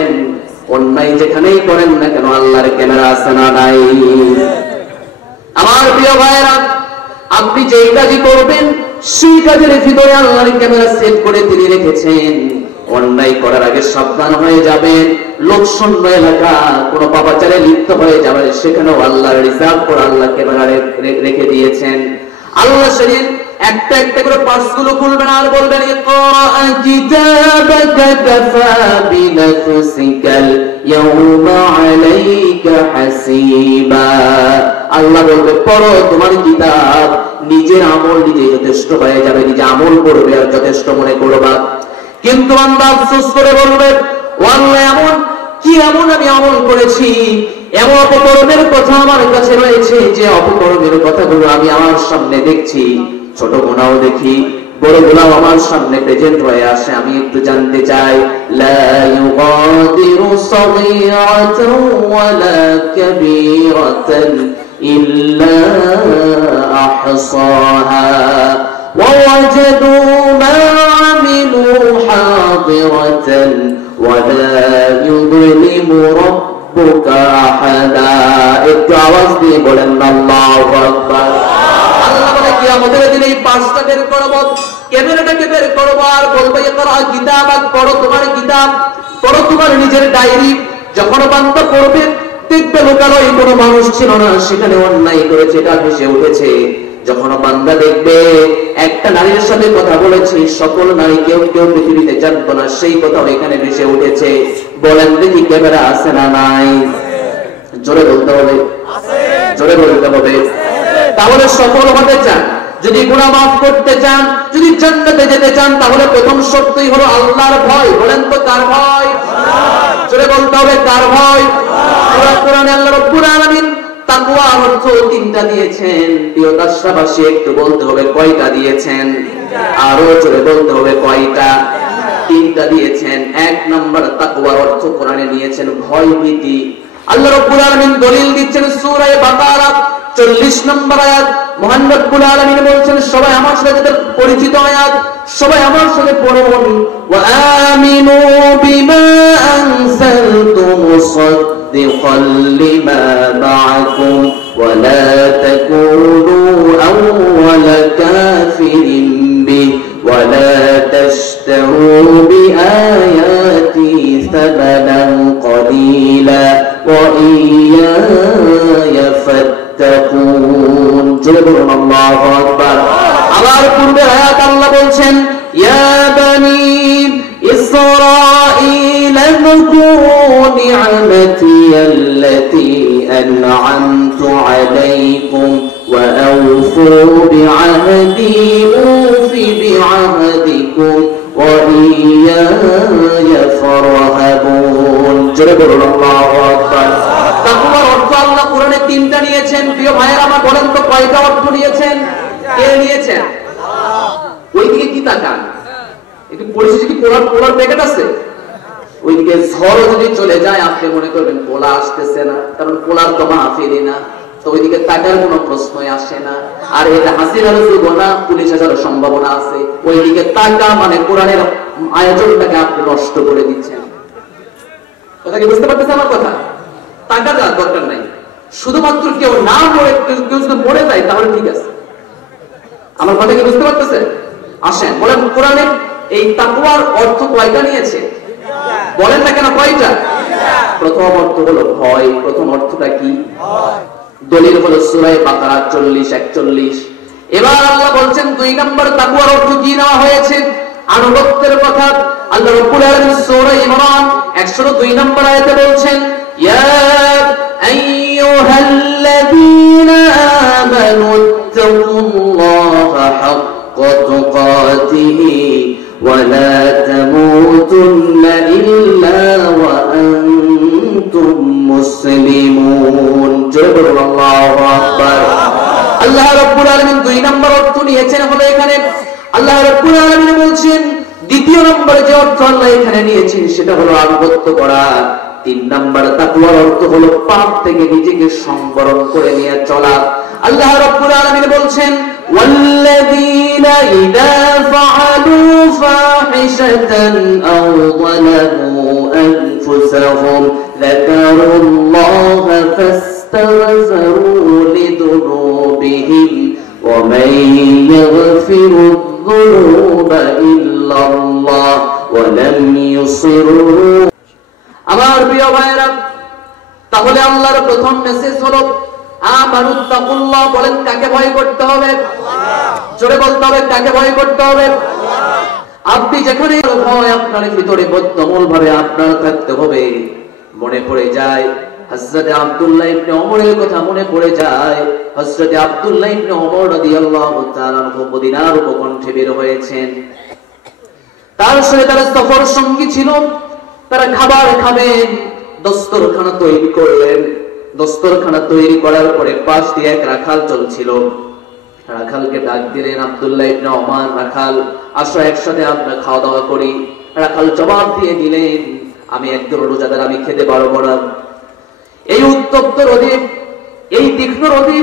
অন্যায় যেখানেই করেন না কেন আল্লাহর ক্যামেরা আছে না নাই? আমার প্রিয় ভাইয়েরা, আপনি যেই কাজই করবেন সেই কাজের ভিতরে আল্লাহর ক্যামেরা সেট করে তিনি রেখেছেন। অন্যায় করার আগে সাবধান হয়ে যাবেন। লোকশূন্য এলাকা, কোন পাপাচারে লিপ্ত হয়ে যাবে, সেখানেও আল্লাহর রিজার্ভ করে আল্লাহ ক্যামেরা রেখে দিয়েছেন। আল্লাহ শরীর একটা একটা করে পাঁচগুলো খুলবেন আর বলবেন ইকরা কিতাবাকা কাফা বিনাফসিকাল ইয়াওমা আলাইকা হাসিবা। আল্লাহ বলবে পড়ো তোমার কিতাব, নিজের আমল নিজে যথেষ্ট হয়ে যাবে, নিজে আমল করবে আর যথেষ্ট মনে করবা। কিন্তু বান্দা আফসোস করে বলবে ও আল্লাহ এমন কি এমন আমি আমল করেছি, এমন অপকর্মের কথা আমার কাছে রয়েছে যে অপকর্মের কথাগুলো আমি আমার সামনে দেখছি, ছোট গুনাহও দেখি, বড় গুনাহ আমার সামনে প্রেজেন্ট হয়ে আসে। আমি একটু জানতে চাই, লা ইউগাদিরু সাগীরাতান ওয়ালা কাবীরাতান ইল্লা আহসাহা ওয়া ওয়াজাদু মা আমিলু হাদিরাতান ওয়ালা ইউযলিমু রাব্বুকা আহাদা। একটু আওয়াজ দিয়ে বলেন আল্লাহু আকবার। আল্লাহ বলে কিয়ামতের দিনে এই পাঁচটা বের করব, ক্যামেরাটাকে বের করব আর বলবো ইকরা কিতাবাক, পড়ো তোমার কিতাব, পড়ো তোমার নিজের ডায়েরি। যখন বান্দা পড়বে দেখবে লোকালয়ে কোনো মানুষ ছিল না, সেখানে অন্যায় করেছে, এটা ভেসে উঠেছে। যখন বান্দা দেখবে একটা নারীর সাথে কথা বলেছে, সকল নারী কেউ কেউ পৃথিবীতে জানতো না, সেই কথাও এখানে ভেসে উঠেছে। বলেন দেখি ক্যামেরা আছে না নাই? জোরে বলতে হবে, জোরে বলতে হবে। তাহলে সফল হতে চান, যদি গুনাহ মাফ করতে চান, যদি জান্নাতে যেতে চান, তাহলে প্রথম শর্তই হলো আল্লাহর ভয়। বলেন তো কার ভয়? জোরে বলতে হবে কার ভয়? কোরআনে আল্লাহ রাব্বুল আলামিন তাকওয়া অর্থ তিনটা দিয়েছেন। প্রিয় দাসবাসী একটু বলতে হবে কয়টা দিয়েছেন? আরো জোরে বলতে হবে কয়টা? তিনটা দিয়েছেন। এক নম্বর তাকওয়ার অর্থ কোরআনে নিয়েছেন ভয় ভীতি। আল্লাহ রাব্বুল আলামিন দলিল দিচ্ছেন সূরা বাকারা 40 নম্বর আয়াত। মহান রব্বুল আলামিন বলছেন, সবাই আমার সাথে পরিচিত আয়াত, সবাই আমার সাথে পড়ুন। ওয়া আমিনু বিমা আনসালতু মুসাদ্দিকাল লিমা মাআকুম ওয়া লা তাকুনু আউওয়ালা কাফিরিন বিহি ওয়া লা তাশতারু বিআয়াতি সামানান কলিলা ওয়া ইয়্যায়া ফাত্তাকুন। জোরে বলুন আল্লাহু আকবার। আবার পূর্বে আয়াত আল্লাহ বলছেন, ইয়া বানি ইসরাঈল আযকুরু নি'মাতি আল্লাতী আন'আমতু আলাইকুম ওয়া আওফু বি'আহদি উফি বি'আহদিকুম ওয়া ইয়্যায়া ফারহাবুন। জোরে বলুন আল্লাহু আকবার। তাকওয়ার অর্থ আল্লাহ কোরআনে তিনটা নিয়েছেন। প্রিয় ভাইয়েরা আমার বলেন তো কয়টা অর্থ নিয়েছেন? কে নিয়েছেন? ওইদিকে কি তাকান? একটু পরিচিত কি পোলার প্যাকেট আছে? ওইদিকে ঝড় যদি চলে যায় আপনি মনে করবেন পোলা আসতেছে না, কারণ পোলার তো মাহফিলি না, তো ওইদিকে তাকার কোনো প্রশ্নই আসে না। আর এটা হাসিনার যুগ না, পুলিশ আসার সম্ভাবনা আছে। ওইদিকে তাকা মানে কোরআনের আয়োজনটাকে আপনি নষ্ট করে দিচ্ছেন। কথা কি বুঝতে পারতেছেন আমার কথা? টাকা দেওয়ার দরকার নাই, শুধুমাত্র কেউ না মরে, কেউ যদি মরে যায় তাহলে ঠিক আছে, আমার কথা কি বুঝতে পারতেছেন? আসেন বলেন, কোরআনে এই তাকওয়ার অর্থ কয়টা নিয়েছে? বলেন না কেন কয়টা? প্রথম অর্থ হলো ভয়। প্রথম অর্থটা কি? দলিল হলো সূরা বাকারা 40-41। এবার আল্লাহ বলছেন 2 নম্বর তাকওয়ার অর্থ কি নেওয়া হয়েছে? আনুগত্যের কথা। আল্লাহ রাব্বুল আলামিন সূরা ইমরান 102 নম্বর আয়াতে বলছেন, ইয়া আইয়ুহাল্লাযীনা আমানু তাকুল্লাহা হাক্কা তুকাতিহি ওয়া লা তামুতুন্না ইল্লা ওয়া আনতুম মুসলিমুন। জোরে বলুন আল্লাহু আকবার। আল্লাহ রাব্বুল আলামিন 2 নম্বর অর্থ নিয়েছেন হলো এখানে আল্লাহ রাব্বুল আলামিন বলছেন, দ্বিতীয় নম্বরে যে অর্থ আল্লাহ এখানে নিয়েছেন সেটা হলো আনুগত্য করা। 3 নম্বর তাকওয়ার অর্থ হলো পাপ থেকে নিজেকে সংবরণ করে নিয়ে চলা। আল্লাহ রাব্বুল আলামিন বলছেন, ওয়াল্লাযীনা ইযা ফাআলু ফাহিশাতান আও যালামু আনফুসাহুম যাকারুল্লাহা ফাস্তাগফিরু লিযুনুবিহিম ওয়া মান ইয়াগফিরু যুনুবা ইল্লাল্লাহ ওয়া লাম ইউসিরু। আমার প্রিয় ভাইরা, তাহলে আল্লাহর প্রথম মেসেজ হলো আমানুত্তাকুল্লাহ। বলেন কাকে ভয় করতে হবে? জোরে বলতে হবে, কাকে ভয় করতে হবে? আপনি যেখানে ভয় আপনার ভিতরে বদ্ধমূল ভাবে আপনার থাকতে হবে। মনে পড়ে যায় হযরত আব্দুল্লাহ ইবনে ওমরের কথা, মনে পড়ে যায় হযরত আব্দুল্লাহ ইবনে ওমর রাদিয়াল্লাহু তাআলা মদিনার উপকণ্ঠে বের হয়েছেন। তার সাথে তার সফর সঙ্গী ছিল। তারা খাবার খাবেন, দস্তরখানা তৈরি করলেন। দস্তরখানা তৈরি করার পরে পাশ দিয়ে এক রাখাল চলছিল। রাখালকে ডাক দিলেন, আব্দুল্লাহ ইবনে ওমর, রাখাল আসো একসাথে আমরা খাওয়া দাওয়া করি। রাখাল জবাব দিয়ে দিলেন, আমি একজন রোজাদার, আমি খেতে পারবো না। এই উত্তপ্ত রোদে, এই তীক্ষ্ণ রোদে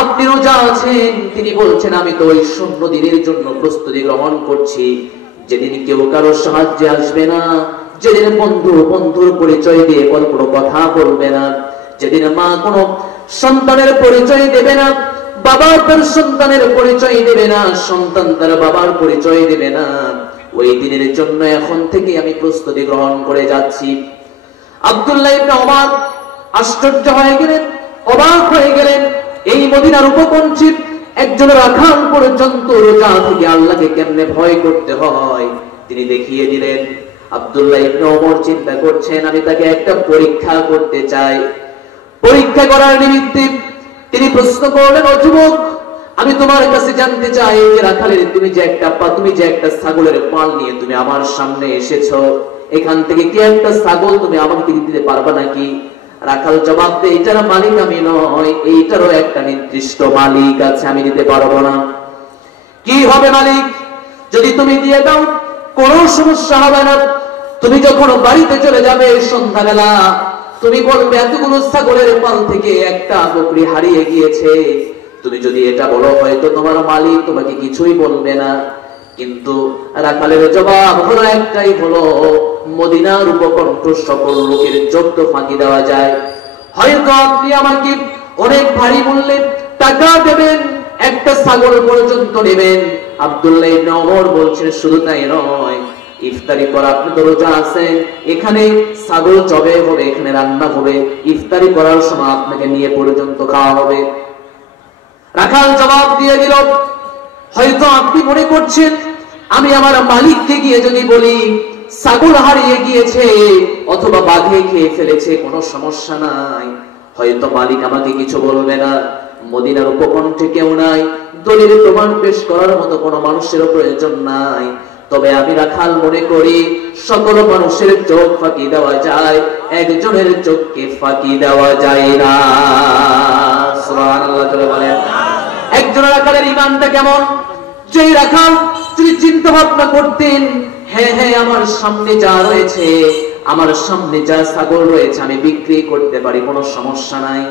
আপনি রোজা আছেন। তিনি বলছেন, আমি তো ওই 0 দিনের জন্য প্রস্তুতি গ্রহণ করছি, যেদিন কেউ কারো সাহায্যে আসবে না, যেদিন বন্ধু বন্ধুর পরিচয় দিয়ে কোনো কথা বলবে না, যেদিন মা কোনো সন্তানের পরিচয় দেবে না, বাবা তার সন্তানের পরিচয় দেবে না, সন্তান তার বাবার পরিচয় দেবে না, ওই দিনের জন্য এখন থেকে আমি প্রস্তুতি গ্রহণ করে যাচ্ছি। আব্দুল্লাহ ইবনে ওমর আশ্চর্য হয়ে গেলেন, অবাক হয়ে গেলেন। এই মদিনার উপকণ্ঠে একজন রাখাল পর্যন্ত রোজা থেকে আল্লাহকে কেমনে ভয় করতে হয় তিনি দেখিয়ে দিলেন। আব্দুল্লাহ ইবনে ওমর চিন্তা করছেন, আমি তাকে একটা পরীক্ষা করতে চাই। পরীক্ষা করার নিমিত্তে তিনি প্রশ্ন করলেন, ও যুবক, আমি তোমার কাছে জানতে চাই, যে রাখালের তুমি যে একটা ছাগলের পাল নিয়ে তুমি আমার সামনে এসেছো, এখান থেকে কি একটা ছাগল তুমি আমাকে দিতে পারবা নাকি? রাখাল জবাব দেয়, এটার মালিক আমি নয়, এইটারও একটা নির্দিষ্ট মালিক আছে, আমি দিতে পারবো না। কি হবে মালিক? যদি তুমি দিয়ে দাও কোনো সমস্যা হবে না। তুমি যখন বাড়িতে চলে যাবে সন্ধ্যাবেলা, তুমি বলবে এতগুলো ছাগলের পাল থেকে একটা বকরি হারিয়ে গিয়েছে। তুমি যদি এটা বলো, হয়তো তোমার মালিক তোমাকে কিছুই বলবে না। কিন্তু রাখালের জবাব হলো একটাই, হলো মদিনার উপকণ্ঠ সকল লোকের চোখ তো ফাঁকি দেওয়া যায়। হয়তো আপনি আমাকে অনেক ভারী মূল্যে টাকা দেবেন, একটা ছাগল পর্যন্ত নেবেন। আব্দুল্লাহ ইবনে ওমর বলছেন, শুধু তাই নয়, ইফতারি করা, আপনি তো রোজা আছেন, এখানে ছাগল জবে হবে, এখানে রান্না হবে, ইফতারি করার সময় আপনাকে নিয়ে পর্যন্ত খাওয়া হবে। রাখাল জবাব দিয়ে দিল, হয়তো আপনি মনে করছেন আমি আমার মালিককে গিয়ে যদি বলি ছাগল হারিয়ে গিয়েছে অথবা বাঘে খেয়ে ফেলেছে, কোনো সমস্যা নাই, হয়তো মালিক আমাকে কিছু বলবে না। মদিনার উপকণ্ঠে কেউ নাই, দলিল প্রমাণ পেশ করার মতো কোনো মানুষের প্রয়োজন নাই। তবে আমি রাখাল মনে করি সকল মানুষের চোখ ফাঁকি দেওয়া যায়, একজনের চোখকে ফাঁকি দেওয়া যায় না। সুবহানাল্লাহ বলেন। একজন রাখালের ঈমানটা কেমন? যে রাখাল তিনি চিন্তা ভাবনা করতেন, হ্যাঁ হ্যাঁ, আমার সামনে যা রয়েছে, আমার সামনে যা ছাগল রয়েছে আমি বিক্রি করতে পারি, কোনো সমস্যা নাই,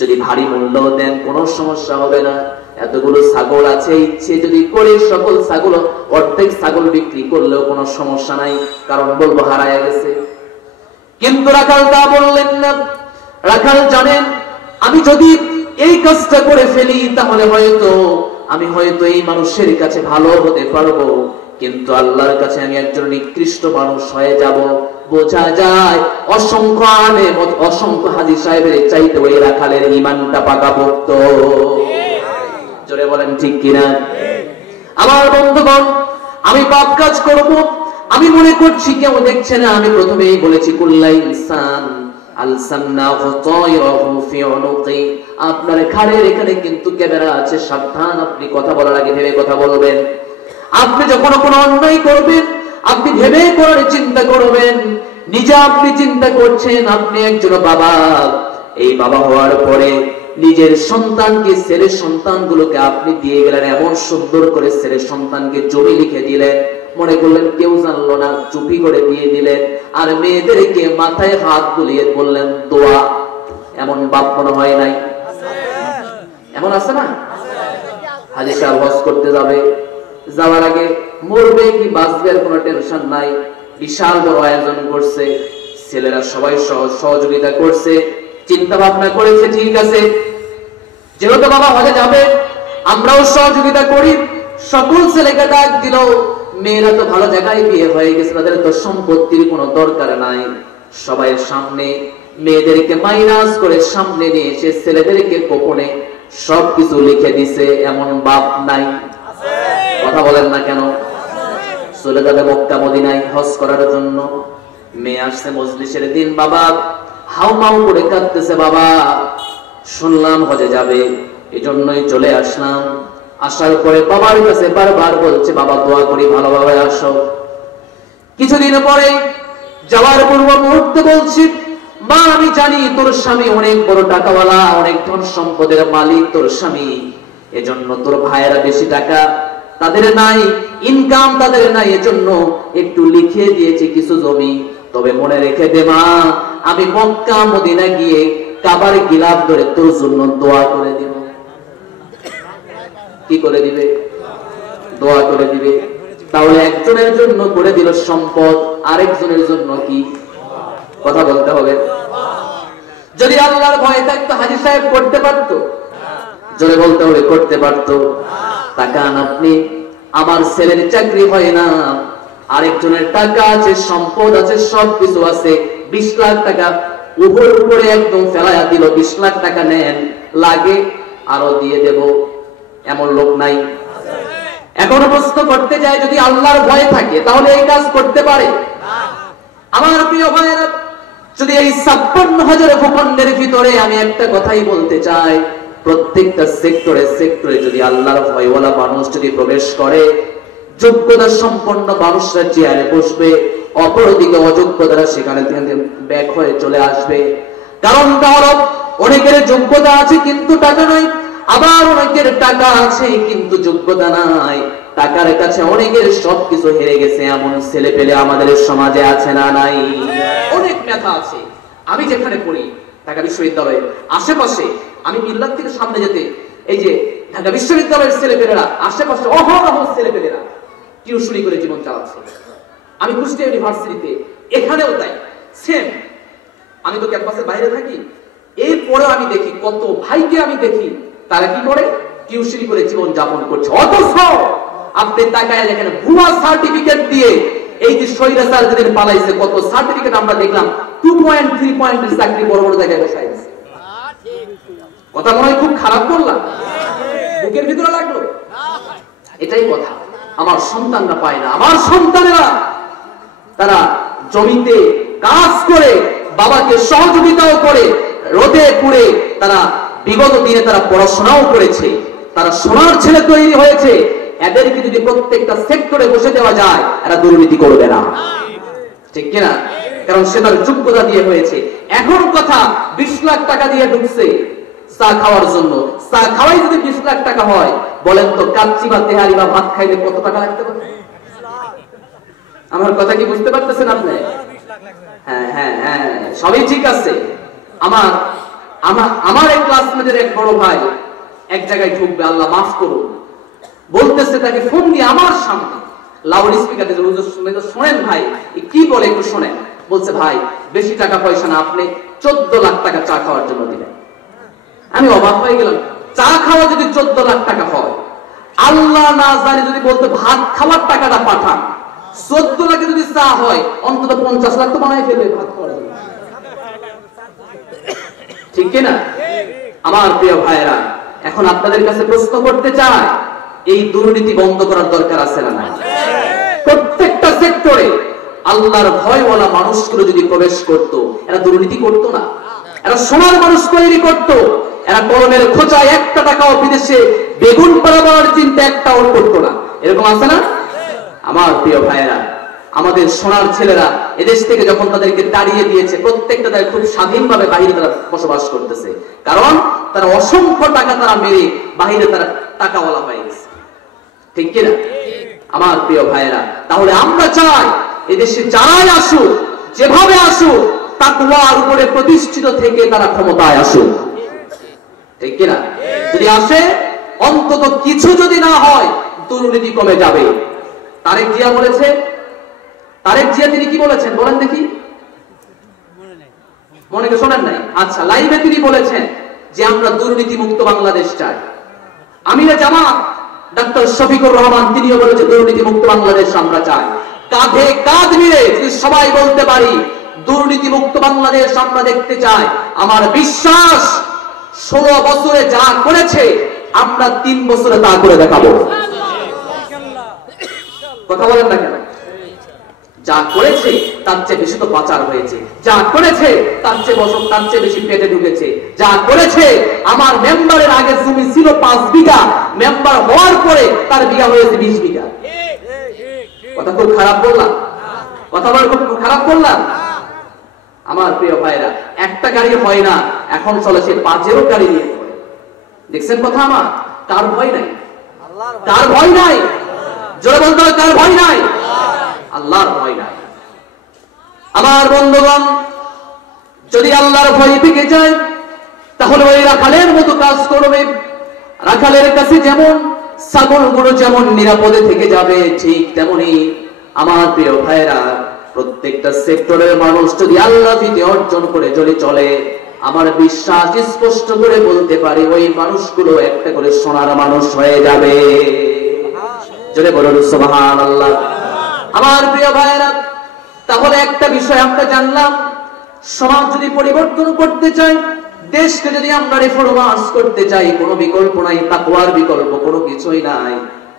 যদি ভারী মূল্য দেন কোনো সমস্যা হবে না। এতগুলো ছাগল আছে, ইচ্ছে যদি করে সকল ছাগল, অর্ধেক ছাগল বিক্রি করলেও কোনো সমস্যা নাই, কারণ বলবো হারায় গেছে। কিন্তু রাখাল তা বললেন না। রাখাল জানেন, আমি যদি এই কাজটা করে ফেলি তাহলে হয়তো আমি হয়তো এই মানুষের কাছে ভালো হতে পারবো, কিন্তু আল্লাহর কাছে আমি একজন নিকৃষ্ট মানুষ হয়ে যাব। বোঝা যায় অসংখ্য আলেম, অসংখ্য হাজী সাহেবের চাইতে ওই রাখালের ঈমানটা পাকাপোক্ত। জোরে বলেন ঠিক কিনা? আমার বন্ধুগণ, আমি পাপ কাজ করব, আমি মনে করছি কেউ দেখছে না। আমি প্রথমেই বলেছি কুল্লা ইনসান আলসামনাহু তায়রাহু ফি উনুকি। আপনার ঘাড়ের এখানে কিন্তু ক্যামেরা আছে, সাবধান। আপনি কথা বলার আগে ভেবে কথা বলবেন। আপনি যখন কোনো অন্যায় করবেন, আপনি ভেবে করার চিন্তা করবেন। নিজে আপনি চিন্তা করছেন আপনি একজন বাবা, এই বাবা হওয়ার পরে নিজের সন্তানকে, ছেলের সন্তানগুলোকে আপনি দিয়ে গেলেন, এমন সুন্দর করে ছেলের সন্তানকে জমি লিখে দিলেন, মনে করলেন কেউ জানলো না, চুপি করে দিয়ে দিলেন। আর মেয়েদেরকে মাথায় হাত বুলিয়ে বললেন দোয়া। এমন বাপ মনে হয় নাই? এমন আছে না? হাজী সাহেব হজ করতে যাবে, যাওয়ার আগে মরবে কি বাঁচবে এর কোনো টেনশন নাই। বিশাল বড় আয়োজন করছে, ছেলেরা সবাই সহযোগিতা করছে, চিন্তা ভাবনা করেছে ঠিক আছে যেহেতু বাবা হজে যাবে আমরাও সহযোগিতা করি। সকল ছেলেকে ডাক দিল, মেয়েরা তো ভালো জায়গায় বিয়ে হয়ে গেছে, তাদের তো সম্পত্তির কোনো দরকার নাই। সবাই সামনে মেয়েদেরকে মাইনাস করে সামনে নিয়ে এসে ছেলেদেরকে গোপনে সবকিছু লিখে দিছে। এমন বাপ নাই? কথা বলেন না কেন? চলে যাবে মক্কা মদিনায় হজ করার জন্য। মেয়ে আসছে মজলিসের দিন, বাবা হাউমাউ করে কাঁদতেছে, বাবা শুনলাম হজে যাবে, এজন্যই চলে আসলাম। আসার পরে বাবার কাছে বারবার বলছে বাবা দোয়া করি ভালোভাবে আসো। কিছুদিন পরে যাওয়ার পূর্ব মুহূর্তে বলছি মা আমি জানি তোর স্বামী অনেক বড় টাকাওয়ালা, অনেক ধন সম্পদের মালিক তোর স্বামী, এজন্য তোর ভাইয়েরা বেশি টাকা তাদের নাই, ইনকাম তাদের নাই, এজন্য একটু লিখে দিয়েছি কিছু জমি। তবে মনে রেখে দে মা, আমি মক্কা মদিনা গিয়ে কাবার গিলাফ ধরে তোর জন্য দোয়া করে দিব। কি করে দিবে? দোয়া করে দিবে। তাহলে একজনের জন্য করে দিল সম্পদ, আরেকজনের জন্য কি? কথা বলতে হবে। যদি আল্লাহর ভয় থাকতো হাজী সাহেব করতে পারতো? জোরে বলতে হবে করতে পারতো। তাকান আপনি, আমার ছেলের চাকরি হয় না, আরেকজনের টাকা আছে, সম্পদ আছে, সবকিছু আছে, 20 লাখ টাকা উপরে একদম ফেলাইয়া দিল, 20 লাখ টাকা নেন, লাগে আরো দিয়ে দেব, এমন লোক নাই? এখন প্রশ্ন করতে যায় যদি আল্লাহর ভয় থাকে তাহলে এই কাজ করতে পারে? আমার প্রিয় ভাইয়েরা, যদি এই 56,000 ভূখণ্ডের ভিতরে আমি একটা কথাই বলতে চাই, প্রত্যেকটা সেক্টরে যদি আল্লাহর ভয়ওয়ালা মানুষ যদি প্রবেশ করে, যোগ্যতা সম্পন্ন মানুষরা চেয়ারে বসবে, অপরদিকে অযোগ্যতারা সেখানে ব্যাক হয়ে চলে আসবে। কারণ অনেকের যোগ্যতা আছে কিন্তু টাকা নাই, আবার অনেকের টাকা আছে কিন্তু যোগ্যতা নাই। টাকার কাছে অনেকের সবকিছু হেরে গেছে, এমন ছেলে পেলে আমাদের সমাজে আছে না নাই? অনেক মেধা আছে। আমি যেখানে পড়ি ঢাকা বিশ্ববিদ্যালয়ে আশেপাশে, আমি মিল্লাত থেকে সামনে যেতে এই যে ঢাকা বিশ্ববিদ্যালয়ের ছেলে পেলেরা আশেপাশে অহরহ ছেলে পেলেরা টিউশনি করে জীবন চালাচ্ছে। আমি কুষ্টিয়া ইউনিভার্সিটিতে, এখানেও তাই সেম। আমি তো ক্যাম্পাসের বাইরে থাকি, এরপরেও আমি দেখি কত ভাইকে আমি দেখি তারা কি করে টিউশনি করে জীবন যাপন করছে। অথচ আপনি তাকায় দেখেন ভুয়া সার্টিফিকেট দিয়ে এই যে স্বৈরাচার যেদিন পালাইছে, কত সার্টিফিকেট আমরা দেখলাম 2.3 পয়েন্টের চাকরি বড় বড় জায়গায় বসাই দিয়েছে। কথা মনে হয় খুব খারাপ করলাম, বুকের ভিতরে লাগলো। এটাই কথা, আমার সন্তানরা পায় না। আমার সন্তানেরা তারা জমিতে কাজ করে, বাবাকে সহযোগিতাও করে, রোদে পুড়ে তারা বিগত দিনে তারা পড়াশোনাও করেছে, তারা সোনার ছেলে তৈরি হয়েছে। এদেরকে যদি প্রত্যেকটা সেক্টরে বসে দেওয়া যায়, এরা দুর্নীতি করবে না, ঠিক কিনা? কারণ সে তার যোগ্যতা দিয়ে হয়েছে। এখন কথা 20 লাখ টাকা দিয়ে ঢুকছে চা খাওয়ার জন্য, চা খাওয়াই যদি 20 লাখ টাকা হয়, বলেন তো কাচ্চি বা তেহারি বা ভাত খাইলে কত টাকা লাগতে পারে? আমার কথা কি বুঝতে পারতেছেন আপনি? হ্যাঁ হ্যাঁ হ্যাঁ, সবই ঠিক আছে। আমার এক ক্লাসমেটের এক বড় ভাই এক জায়গায় ঢুকবে, আল্লাহ মাফ করুন, বলতেছে তাকে ফোন দিয়ে আমার সামনে লাউড স্পিকার দিয়ে, শোনেন ভাই কি বলে একটু শোনেন। বলছে ভাই বেশি টাকা পয়সা না, আপনি 14 লাখ টাকা চা খাওয়ার জন্য দিলেন। আমি অবাক হয়ে গেলাম, চা খাওয়া যদি 14 লাখ টাকা হয়, আল্লাহ না জানি যদি বলতে ভাত খাওয়ার টাকাটা পাঠান, 14 লাখে যদি চা হয় অন্তত 50 লাখ তো বানাই ফেলবে ভাত খাওয়ার জন্য, ঠিক কিনা? আমার প্রিয় ভাইরা, এখন আপনাদের কাছে প্রশ্ন করতে চাই, এই দুর্নীতি বন্ধ করার দরকার আছে না নাই? প্রত্যেকটা সেক্টরে আল্লাহর ভয়ওয়ালা মানুষগুলো যদি প্রবেশ করতো, এরা দুর্নীতি করতো না, এরা সোনার মানুষ তৈরি করতো, এরা কলমের খোঁচায় 1 টাকাও বিদেশে বেগুন পাড়াবার চিন্তা একটাও করতো না। এরকম আছে না? আমার প্রিয় ভাইরা, আমাদের সোনার ছেলেরা এদেশ থেকে যখন তাদেরকে তাড়িয়ে দিয়েছে, প্রত্যেকটা তারা খুব স্বাধীনভাবে বাইরে তারা বসবাস করতেছে, কারণ তারা অসংখ্য টাকা তারা মেরে বাইরে তারা টাকাওয়ালা হয়ে গেছে, ঠিক কিনা? আমার প্রিয় ভাইরা, তাহলে আমরা চাই এদেশে যারাই আসুক, যেভাবে আসুক, তাকওয়ার উপরে প্রতিষ্ঠিত থেকে তারা ক্ষমতায় আসুক, ঠিক কিনা? যদি আসে, অন্তত কিছু যদি না হয়, দুর্নীতি কমে যাবে। তারেক জিয়া বলেছে, তারেক জিয়া তিনি কি বলেছেন বলেন দেখি, মনে করে শোনেন নাই? আচ্ছা, লাইভে তিনি বলেছেন যে আমরা দুর্নীতি মুক্ত বাংলাদেশ চাই। আমিরে জামাত ডক্টর শফিকুর রহমান তিনিও বলেছে দুর্নীতি মুক্ত বাংলাদেশ আমরা চাই। কাঁধে কাঁধ মিলে যদি সবাই বলতে পারি দুর্নীতি মুক্ত বাংলাদেশ আমরা দেখতে চাই, আমার বিশ্বাস 16 বছরে যা করেছে আমরা 3 বছরে তা করে দেখাবো। কথা বলেন না কেন? যা করেছে তার চেয়ে বেশি তো পাচার হয়েছে, যা করেছে তার চেয়ে বছর তার চেয়ে বেশি পেটে ঢুকেছে, যা করেছে আমার মেম্বারের আগে জমি ছিল 5 বিঘা, মেম্বার হওয়ার পরে তার বিঘা হয়েছে 20 বিঘা। কথা খুব খারাপ বললাম? কথা বলে খুব খারাপ বললাম? আমার প্রিয় ভাইরা, একটা গাড়ি হয় না, এখন চলে সে 5এরও গাড়ি নিয়ে পড়ে। দেখছেন কথা আমার? কার ভয় নাই? কার ভয় নাই? জোরে বলতে হবে, কার ভয় নাই? আল্লাহর ভয় নাই। আমার বন্ধুগণ, যদি আল্লাহর ভয় থেকে যায় তাহলে ওই রাখালের মতো কাজ করবে। রাখালের কাছে যেমন ছাগলগুলো যেমন নিরাপদে থেকে যাবে, ঠিক তেমনি আমার প্রিয় ভাইরা, প্রত্যেকটা সেক্টরের মানুষ যদি আল্লাহ ভীতি অর্জন করে যদি চলে, আমার বিশ্বাস স্পষ্ট করে বলতে পারি ওই মানুষগুলো একটা করে সোনার মানুষ হয়ে যাবে। জোরে বলুন সুবহানাল্লাহ। আমার প্রিয় ভাইরা, তাহলে একটা বিষয় আমরা জানলাম, সমাজ যদি পরিবর্তন করতে চাই, দেশকে যদি আমরা রিফরমার্স করতে চাই, কোনো বিকল্প নাই, তাকওয়ার বিকল্প কোনো কিছুই নাই।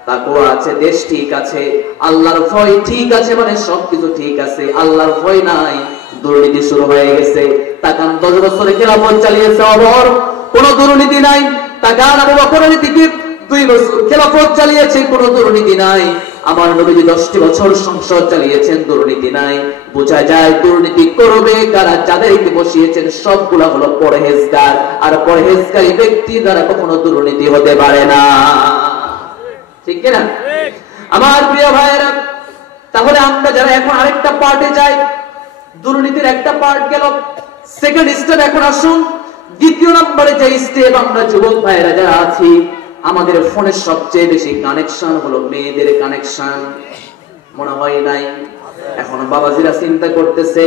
তাকওয়া আছে, দেশ ঠিক আছে, আল্লাহর ভয় ঠিক আছে, মানে সবকিছু ঠিক আছে। আল্লাহর ভয় নাই, দুর্নীতি শুরু হয়ে গেছে। তাকান 10 বছরে খেলাফত চালিয়েছে ওমর, কোনো দুর্নীতি নাই। তাকান আবু বকরের দিকে 2 বছর খেলাফত চালিয়েছে, কোনো দুর্নীতি নাই। আমার নবীজি 10টি বছর সংসদ চালিয়েছেন, দুর্নীতি নাই। বোঝা যায় দুর্নীতি করবে কারা, যাদেরকে বসিয়েছেন সবগুলা হলো পরহেজগার, আর পরহেজগারী ব্যক্তি দ্বারা কখনো দুর্নীতি হতে পারে না, ঠিক কিনা? আমার প্রিয় ভাইয়েরা, তাহলে আমরা যারা এখন আরেকটা পার্টে যাই, দুর্নীতির একটা পার্ট গেল, সেকেন্ড স্টেপ এখন আসুন দ্বিতীয় নম্বরে যে স্টেপ। আমরা যুবক ভাইয়েরা যারা আছি, আমাদের ফোনের সবচেয়ে বেশি কানেকশন হলো মেয়েদের কানেকশন, মনে হয় নাই? এখন বাবাজিরা চিন্তা করতেছে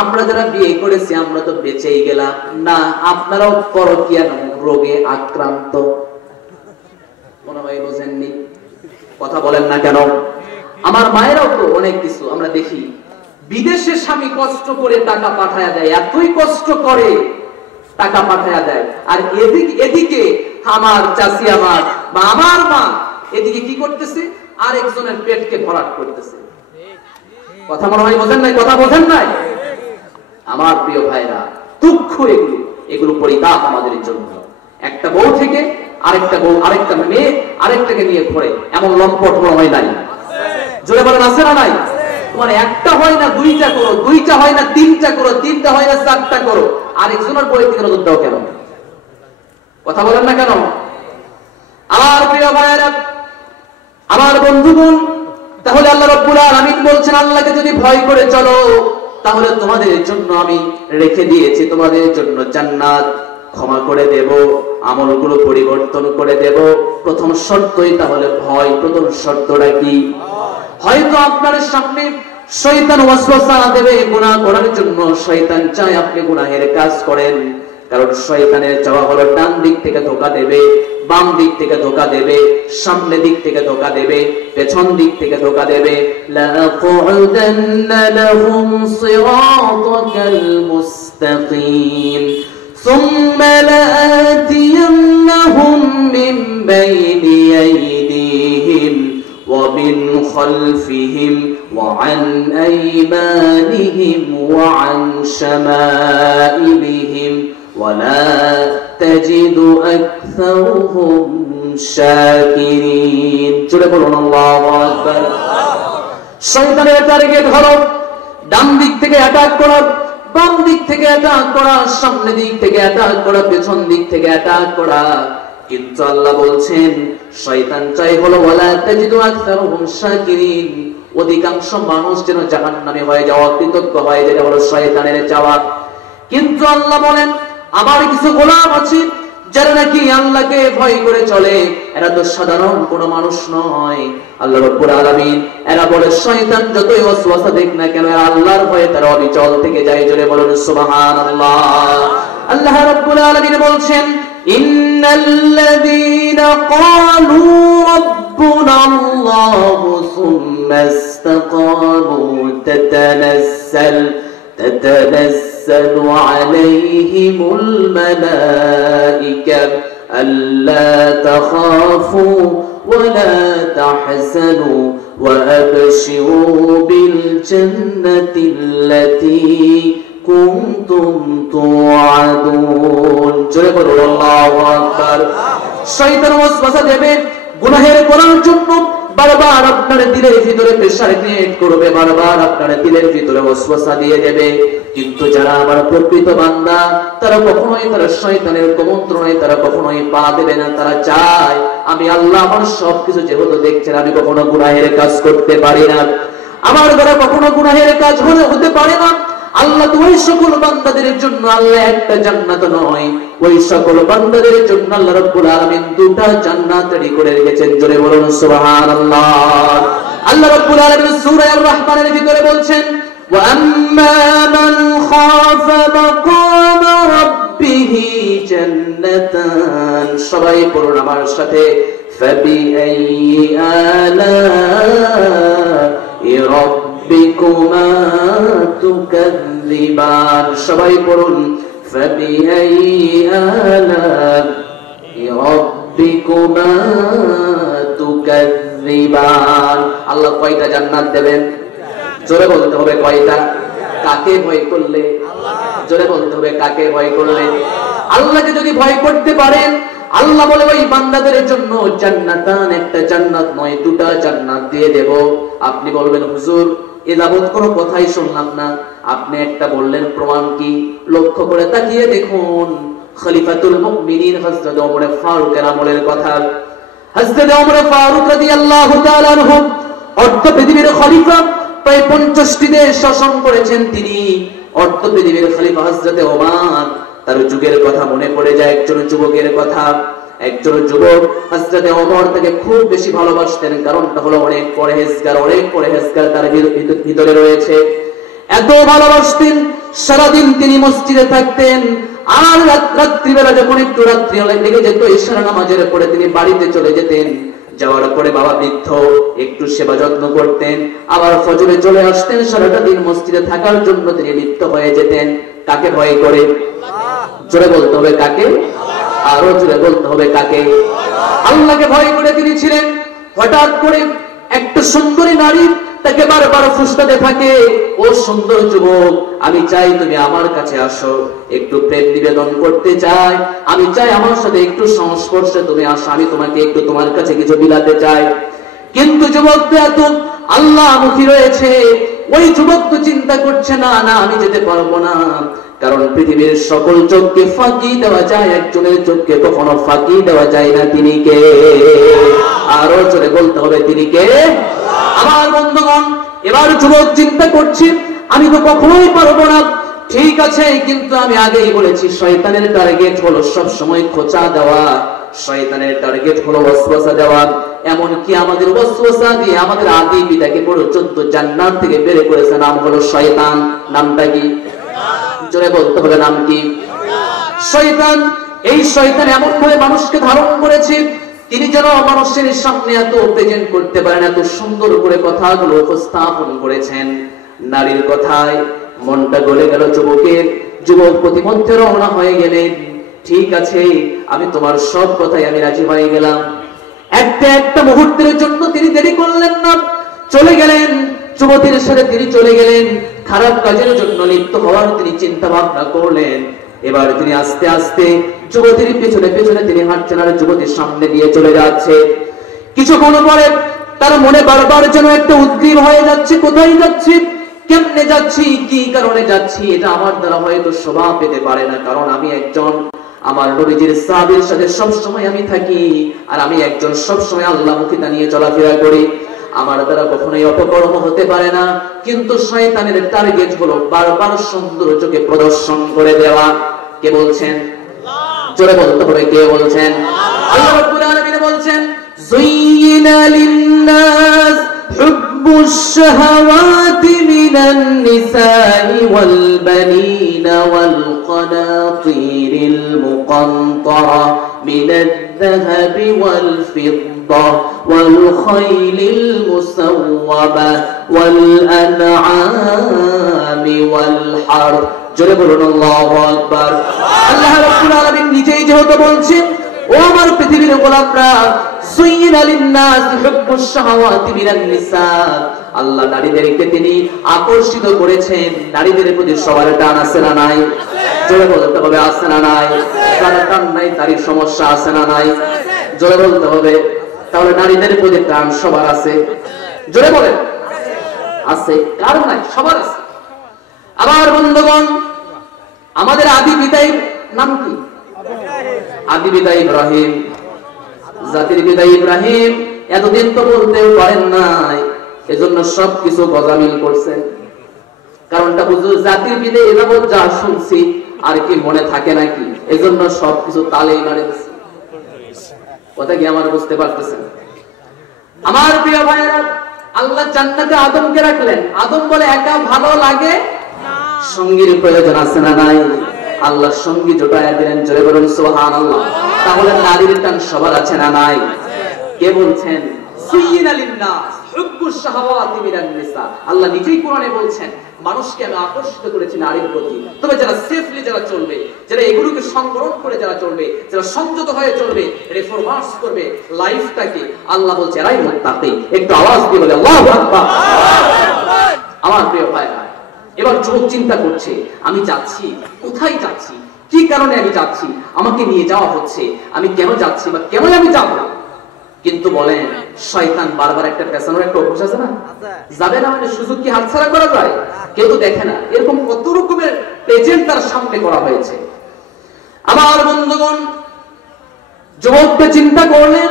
আমরা যারা বিয়ে করেছি আমরা তো বেঁচেই গেলাম, না আপনারাও পরকীয়া রোগে আক্রান্ত, মনে হয় বোঝেননি? কথা বলেন না কেন? আমার মায়েরাও তো অনেক কিছু আমরা দেখি, বিদেশে স্বামী কষ্ট করে টাকা পাঠায়া দেয়, এতই কষ্ট করে টাকা পাঠায়া দেয়, আর এদিকে আমার চাচি আমার বা আমার মা এদিকে কি করতেছে, আরেকজনের পেটকে ভরাট করতেছে। কথা মনে হয় বোঝেন নাই? কথা বোঝেন নাই? আমার প্রিয় ভাইরা, দুঃখ এগুলো পরিতাপ আমাদের জন্য। একটা বউ থেকে আরেকটা বউ, আরেকটা মেয়ে আরেকটাকে নিয়ে ঘোরে, এমন লম্পট মনে হয় নাই? জোরে বলেন আছে না নাই? তোমার একটা হয় না 2টা করো, 2টা হয় না 3টা করো, 3টা হয় না 4টা করো, আরেকজনের বই থেকে নজর দাও কেন? কথা বলেন না কেন? আমার প্রিয় ভাইরা, আমার বন্ধুগণ, তাহলে আল্লাহ রাব্বুল আলামিন বলছেন আল্লাহকে যদি ভয় করে চলো তাহলে তোমাদের জন্য আমি রেখে দিয়েছি তোমাদের জন্য জান্নাত, ক্ষমা করে দেব, আমলগুলো পরিবর্তন করে দেব। প্রথম শর্তই তাহলে ভয়। প্রথম শর্তটা কি? হয়তো আপনার সামনে শয়তান ওয়াসওয়াসা দেবে গুনাহ করার জন্য, শয়তান চায় আপনি গুনাহের কাজ করেন, কারণ শয়তানের চাওয়া হলো ডান দিক থেকে ধোঁকা দেবে, বাম দিক থেকে ধোঁকা দেবে, সামনে দিক থেকে ধোঁকা দেবে, পেছন দিক থেকে ধোঁকা দেবে। লাআকুদান্না লাহুম সিরাতাকাল মুস্তাকিম সুম্মা লাআতিয়ান্নাহুম মিন বাইনি আইদিহিম ওয়া মিন খালফিহিম ওয়া আন আইমানিহিম ওয়া আন শামাইলিহিম ولا تجد أكثرهم شاكرين জোরে বলুন আল্লাহু আকবার। শয়তানের টার্গেট হলো ডান দিক থেকে অ্যাটাক করা, বাম দিক থেকে অ্যাটাক করা, সামনে দিক থেকে অ্যাটাক করা, পেছন দিক থেকে অ্যাটাক করা। কিন্তু আল্লাহ বলছেন শয়তান চাই হলো ওয়ালা তাজিদু আকসারুহুম শাকিরিন, অধিকাংশ মানুষ যেন জাহান্নামে হয়ে যাওয়া, কৃতজ্ঞ হয়ে যেটা হলো শয়তানের চাওয়া। কিন্তু আল্লাহ বলেন আমার কিছু গোলাম আছে যারা নাকি আল্লাহকে ভয় করে চলে, এরা তো সাধারণ কোনো মানুষ নয়। আল্লাহ রাব্বুল আলামিন এরা বলে শয়তান যতই ওয়াসওয়াসা দেখ না কেন এরা আল্লাহর ভয়ে তারা অবিচল থেকে যায়। জোরে বলুন সুবহানাল্লাহ। আল্লাহ রাব্বুল আলামিন বলছেন ইন্নাল্লাযীনা ক্বালু রাব্বুনা আল্লাহু সুম্মা ইসতাকামু تتنزل عليهم الملائكة ألا تخافوا ولا تحزنوا وأبشروا بالجنة التي كنتم توعدون জোরে বলুন আল্লাহু আকবার। শয়তান ওয়াসওয়াসা দেবে গুনাহের করার জন্য, বারবার আপনার দিলের ভিতরে প্রেসার ক্রিয়েট করবে, বারবার আপনার দিলের ভিতরে ওয়াসওয়াসা দিয়ে দেবে। কিন্তু যারা আমার প্রকৃত বান্দা তারা কখনোই তারা শয়তানের কুমন্ত্রণায় তারা কখনোই পা দেবে না। তারা চায় আমি আল্লাহ আমার সবকিছু যেহেতু দেখছেন আমি কখনো গুনাহের কাজ করতে পারি না, আমার দ্বারা কখনো গুনাহের কাজ হতে পারে না। আল্লাহ তো ওই সকল বান্দাদের জন্য আল্লাহ একটা জান্নাত নয়, ওই সকল বান্দাদের জন্য আল্লাহ রাব্বুল আলামিন দুটো জান্নাত তৈরি করে রেখেছেন। জোরে বলুন সুবহানাল্লাহ। আল্লাহ রাব্বুল আলামিন সূরা আর-রাহমানের ভিতরে বলছেন ওয়া আম্মা মান খাফা মাকাম রাব্বিহি জান্নাতান। সবাই পড়ুন আমার সাথে ফাবিআইয়ি আলা'i রাব্বিকুমা তুকাযযিবান। সবাই পড়ুন ফাবিআইয়ি আলা'i রাব্বিকুমা তুকাযযিবান। আল্লাহ কয়টা জান্নাত দেবেন? জোরে বলতে হবে কয়টা? কাকে ভয় করলে? জোরে বলতে হবে কাকে ভয় করলে? আল্লাহকে যদি ভয় করতে পারেন আল্লাহ বলে ওই বান্দাদের জন্য জান্নাতান, একটা জান্নাত নয় দুটো জান্নাত দিয়ে দেব। আপনি বলবেন হুজুর এ যাবত কোনো কথাই শুনলাম না, আপনি একটা বললেন প্রমাণ কি? লক্ষ্য করে তাকিয়ে দেখুন খলিফাতুল মুমিনিন হযরত ওমর ফারুকের আমলের কথা। হযরত ওমর ফারুক রাদিয়াল্লাহু তাআলা আনহু অর্ধ পৃথিবীর খলিফা, প্রায় 50টি দেশ শাসন করেছেন তিনি। অর্ধ পৃথিবীর খলিফা হযরত ওমর, তার যুগের কথা মনে পড়ে যায় একজন যুবকের কথা। একজন যুবক হযরত ওমর তাকে খুব বেশি ভালোবাসতেন, কারণটা হলো অনেক পরহেজগার তার ভিতরে রয়েছে। এত ভালোবাসতেন সারাদিন তিনি মসজিদে থাকতেন, আর রাত্রিবেলা যখন একটু রাত্রি লেগে যেত ইশারা নামাজের পরে তিনি বাড়িতে চলে যেতেন। যাওয়ার পরে বাবা বৃদ্ধ একটু সেবা যত্ন করতেন, আবার ফজরে চলে আসতেন। সারাটা দিন মসজিদে থাকার জন্য তিনি লিপ্ত হয়ে যেতেন। কাকে ভয় করে? জোরে বলতে হবে কাকে? আরো জোরে বলতে হবে কাকে? আল্লাহকে ভয় করে তিনি ছিলেন। হঠাৎ করে একটা সুন্দরী নারী তাকে বারবার ফুসলাতে থাকে, ও সুন্দর যুবক আমি চাই তুমি আমার কাছে আসো, একটু প্রেম নিবেদন করতে চাই, আমি চাই আমার সাথে একটু সংস্পর্শে তুমি আসো, আমি তোমাকে একটু তোমার কাছে কিছু বিলাতে চাই। কিন্তু যুবক তো এত আল্লাহমুখী রয়েছে, ওই যুবক তো চিন্তা করছে না না আমি যেতে পারবো না, কারণ পৃথিবীর সকল চোখকে ফাঁকি দেওয়া যায়, একজনের চোখকে কখনো ফাঁকি দেওয়া যায় না। তিনি কে? আরো জোরে বলতে হবে তিনি কে? আমার বন্ধুগণ এবার যুবক চিন্তা করছি আমি তো কখনোই পারবো না। ঠিক আছে, কিন্তু আমি আগেই বলেছি শয়তানের টার্গেট হলো সব সময় খোঁচা দেওয়া, শয়তানের টার্গেট হলো ওয়াসওয়াসা দেওয়া। এমন কি আমাদের ওয়াসওয়াসা দিয়ে আমাদের আদি পিতাকে পর্যন্ত জান্নাত থেকে বের করেছে, নাম হলো শয়তান। নামটা কি? জোরে বলতে হবে নাম কি? শয়তান। এই শয়তান এমন ভাবে মানুষকে ধারণ করেছে, তিনি যেন মানুষের সামনে এত প্রেজেন্ট করতে পারেন, এত সুন্দর করে কথাগুলো উপস্থাপন করেছেন। নারীর কথায় মনটা গলে গেল যুবকের। যুবক প্রতিমধ্যে রওনা হয়ে গেলেন, ঠিক আছে আমি তোমার সব কথাই আমি রাজি হয়ে গেলাম। একটা মুহূর্তের জন্য তিনি দেরি করলেন না, চলে গেলেন। যুবতীর সাথে তিনি চলে গেলেন, খারাপ কাজের জন্য লিপ্ত হওয়ার তিনি চিন্তা ভাবনা করলেন। এবার তিনি আস্তে আস্তে যুবতীর পেছনে পেছনে তিনি হাঁটছেন, আর যুবতীর সামনে দিয়ে চলে যাচ্ছে। কিছুক্ষণ পরে তার মনে বারবার যেন একটা উদ্গ্রীব হয়ে যাচ্ছে, কোথায় যাচ্ছি, কেমনে যাচ্ছি, কি কারণে যাচ্ছি, এটা আমার দ্বারা হয়তো শোভা পেতে পারে না, কারণ আমি একজন আমার নবীজির সাহাবীর সাথে সব সময় আমি থাকি, আর আমি একজন সব সময় আল্লাহমুখিতা নিয়ে চলাফেরা করি, আমার দ্বারা কখনোই অপকর্ম হতে পারে না। কিন্তু শয়তানের টার্গেট হলো বারবার সৌন্দর্যকে প্রদর্শন করে দেওয়া। কে বলছেন? জোরে বলতে হবে, কে বলছেন? আল্লাহ রাব্বুল আলামিন বলছেন, যুয়িনা লিন-নাস হুব্বুশ শাহাওয়াতি মিনান নিসাই ওয়াল বানিনা ওয়াল কানাতিরিল মুকান্তারা মিনাদ যাহাবি ওয়াল ফিদ্দা ওয়াল খাইলিল মুসাওওয়ামা ওয়াল আনআমি ওয়াল হারথ। জোরে বলুন আল্লাহু আকবার। আল্লাহ রাব্বুল আলামিন নিজেই যেহেতু বলছেন, ও আমার পৃথিবীর গোলামরা, যুয়িনা লিন-নাস হুব্বুশ শাহাওয়াতি মিনান নিসা, আল্লাহ নারীদেরকে তিনি আকর্ষিত করেছেন। নারীদের প্রতি সবার টান আছে না নাই? জোরে বলতে হবে, আছে না নাই? যারা টান নাই তারই সমস্যা, আছে না নাই? জোরে বলতে হবে। তাহলে নারীদের প্রতি টান সবার আছে, জোরে বলেন। আছে, কার নাই? সবার আছে। আবার বন্ধুগণ, আমাদের আদি পিতার নাম কি? আদি পিতা ইব্রাহিম, জাতির পিতা ইব্রাহিম। এতদিন তো বলতে পারেন নাই, এজন্য সবকিছু গজামিল করছেন। কারণটা বুঝুন, জাতির পিতা এযাবৎ যা শুনছি আর কি মনে থাকে নাকি, এজন্য সবকিছু তালেই মারে দিচ্ছে। কথা কি আমার বুঝতে পারতেছেন? আমার প্রিয় ভাইরা, আল্লাহ জান্নাতে আদমকে রাখলেন। আদম বলে একা ভালো লাগে, সঙ্গীর প্রয়োজন আছে না নাই? আল্লাহ সঙ্গী জোটায়া দিলেন, জোরে বলুন সুবহানাল্লাহ। তাহলে নারীর টান সবার আছে না নাই? কে বলছেন? যুয়িনা লিন-নাস হুব্বুশ শাহাওয়াতি মিনান নিসা। আল্লাহ নিজেই কোরআনে বলছেন, মানুষকে আমি আকর্ষিত করেছি নারীর প্রতি। তবে যারা সেফলি যারা চলবে, যারা এগুলোকে সংবরণ করে যারা চলবে, যারা সংযত হয়ে চলবে, রিফরমার্স করবে লাইফটাকে, আল্লাহ বলছে এরাই মুত্তাকি। একটু আওয়াজ দিয়ে বলে আল্লাহু আকবার। আমার প্রিয় ভাইরা, এবার যুবক চিন্তা করছে, আমি যাচ্ছি কোথায়, যাচ্ছি কি কারণে আমি যাচ্ছি, আমাকে নিয়ে যাওয়া হচ্ছে, আমি কেন যাচ্ছি বা কেন আমি যাব? কিন্তু বলেন, শয়তান বারবার একটা পেছনের একটা অভ্যাস আছে না, যাবে না মানে সুযোগ কি হাতছাড়া করা যায়? কেউ তো দেখে না, এরকম কত রকমের প্রেজেন্ট তার সামনে করা হয়েছে। আমার বন্ধুগণ, যুবককে চিন্তা করলেন,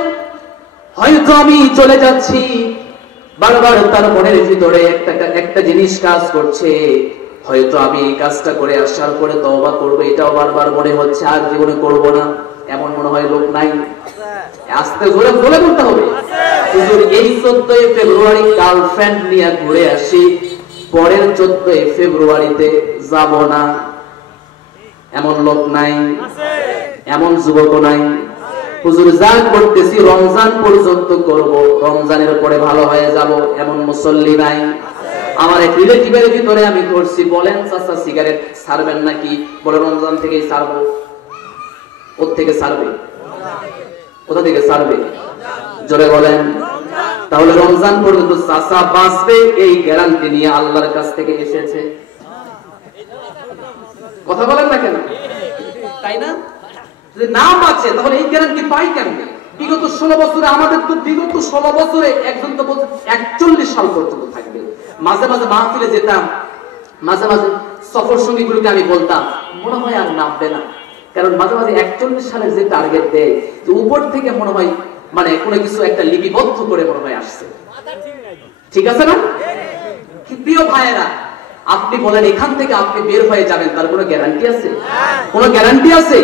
হয়তো আমি চলে যাচ্ছি, বারবার তার মনের ভিতরে একটা জিনিস কাজ করছে, হয়তো আমি এই কাজটা করে আসার পরে তওবা করব, এটাও বারবার মনে হচ্ছে, আর জীবনে করব না। এমন মনে হয় লোক নাই? আস্তে জোরে বলে বলতে হবে, হুজুর এই 14 ফেব্রুয়ারি গার্লফ্রেন্ড নিয়ে ঘুরে আসি, পরের 14 ফেব্রুয়ারিতে যাব না। এমন লোক নাই? এমন যুবক নাই? হুজুর যা করতেছি রমজান পর্যন্ত করব, রমজানের পরে ভালো হয়ে যাব, এমন মুসল্লি নাই? আমার এক রিলেটিভের ভিতরে আমি ধরছি, বলেন চাচা সিগারেট ছাড়বেন নাকি? বলে রমজান থেকেই ছাড়বো। ওর থেকে ছাড়বে? কোথা থেকে ছাড়বে? জোরে বলেন। তাহলে রমজান পর্যন্ত চাচা বাঁচবে এই গ্যারান্টি নিয়ে আল্লাহর কাছ থেকে এসেছে। কথা বলেন না কেন? তাই না? যদি না বাঁচে তাহলে এই গ্যারান্টি পাই কেমনে? বিগত 16 বছরে, আমাদের তো বিগত 16 বছরে একজন তো 41 সাল পর্যন্ত থাকবে। মাঝে মাঝে মাহফিলে যেতাম, মাঝে মাঝে সফর সঙ্গীগুলোকে আমি বলতাম, মনে হয় আর নামবে না, কারণ মাঝে মাঝে 41 সালের যে টার্গেট দেয়, যে উপর থেকে মনে হয় মানে কোনো কিছু একটা লিপিবদ্ধ করে মনে হয় আসছে। ঠিক আছে না? প্রিয় ভাইয়েরা, আপনি বলেন এখান থেকে আপনি বের হয়ে যাবেন, তার কোনো গ্যারান্টি আছে? কোনো গ্যারান্টি আছে?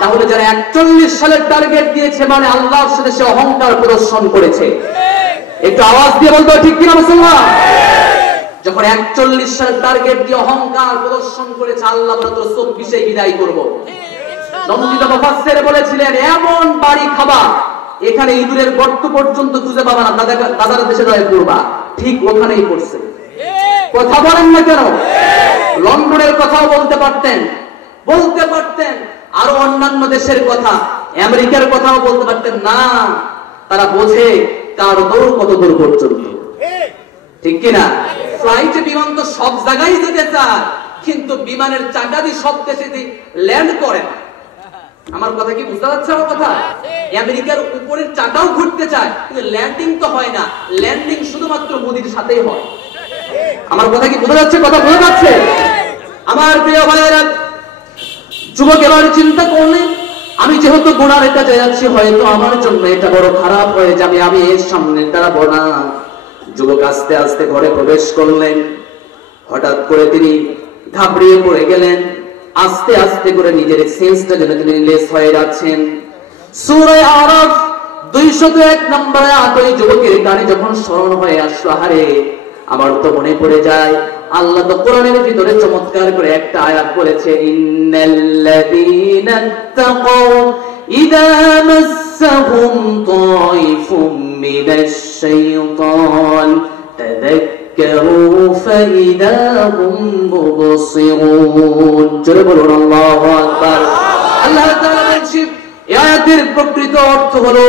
তাহলে যারা 41 সালের টার্গেট দিয়েছে মানে আল্লাহর সাথে সে অহংকার প্রদর্শন করেছে। একটু আওয়াজ দিয়ে বলতো ঠিক কিনা মুসলমান? যখন 41 সালের টার্গেট দিয়ে অহংকার প্রদর্শন করেছে, আল্লাহ মাত্র 24-এ বিদায় করব। নন্দিত মুফাসসির বলেছিলেন এমন বাড়ি খাবা এখানে ইঁদুরের গর্ত পর্যন্ত খুঁজে পাবা না, দাদার দেশে রয়ে পড়বা। ঠিক ওখানেই পড়ছে। কথা বলেন না কেন? লন্ডনের কথাও বলতে পারতেন, আরো অন্যান্য দেশের কথা, আমেরিকার কথাও বলতে পারতেন না। তারা বোঝে কার দৌড় কত দূর পর্যন্ত, ঠিক কিনা? ফ্লাইটে বিমান তো সব জায়গায় যেতে চায়, কিন্তু বিমানের চাকা দিয়ে সব দেশে ল্যান্ড করে না। আমার কথা কি বুঝতে পারছে? আমার কথা, আমেরিকার উপরের চাকাও ঘুরতে চায়, কিন্তু ল্যান্ডিং তো হয় না। ল্যান্ডিং শুধুমাত্র মোদির সাথেই হয়। আমার কথা কি বোঝা যাচ্ছে? কথা বোঝা যাচ্ছে? আমার প্রিয় ভাইয়েরা, যুবক এবার চিন্তা করলেন আমি যেহেতু গুনার কাছে যাচ্ছি, হয়তো আমার জন্য এটা বড় খারাপ হয়ে যাবে, আমি এর সামনে দাঁড়াবো না। যুবক আস্তে আস্তে ঘরে প্রবেশ করলেন। হঠাৎ করে তিনি ঘাবড়িয়ে পড়ে গেলেন। আস্তে আস্তে করে নিজের সেন্সটা যেন তিনি লেস হয়ে যাচ্ছেন। সূরা আরাফ 201 নম্বর আয়াত ওই যুবকের কানে যখন স্মরণ হয়ে আসলো, আরে আমার তো মনে পড়ে যায় আল্লাহ তো কোরআনের ভিতরে চমৎকার করে একটা আয়াত বলেছে, ইন্নাল্লাযীনা তাকাউ ইযা মাসসাহুম তাইফুম মিনাশ শাইতান তাযাক্কারু ফাইদা হুম মুবসিরুন। জোরে বলুন আল্লাহু আকবার। আল্লাহ তাআলা বলেছেন এই আয়াতের প্রকৃত অর্থ হলো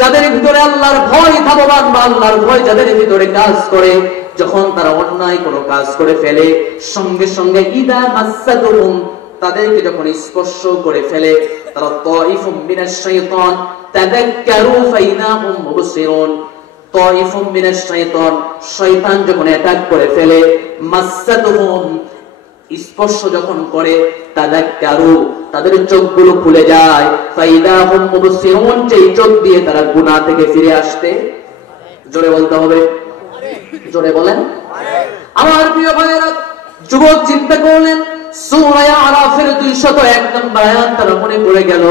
যাদের ভিতরে আল্লাহর ভয় ধাবমান বা আল্লাহর ভয় যাদের ভিতরে কাজ করে, যখন তারা অন্যায় কোনো কাজ করে ফেলে, সঙ্গে সঙ্গে ইদা মাসসাতুহুম তাদেরকে যখন স্পর্শ করে ফেলে, তারা তাইফুম মিনাশ শাইতান তাযাক্কারু ফাইদা হুম মুবসিরুন। তাইফুম মিনাশ শাইতান, শয়তান যখন অ্যাটাক করে ফেলে, মাসসাতুহুম স্পর্শ যখন করে, তাযাক্কারু তাদের চোখগুলো খুলে যায়, ফাইদা হুম মুবসিরুন যেই চোখ দিয়ে তারা গুনাহ থেকে ফিরে আসতে। জোরে বলতে হবে, জোরে বলেন। আমার প্রিয় ভাইয়েরা, যুবক চিন্তা করলেন সূরা আরাফের 201 নম্বর আয়াত তার মনে পড়ে গেল।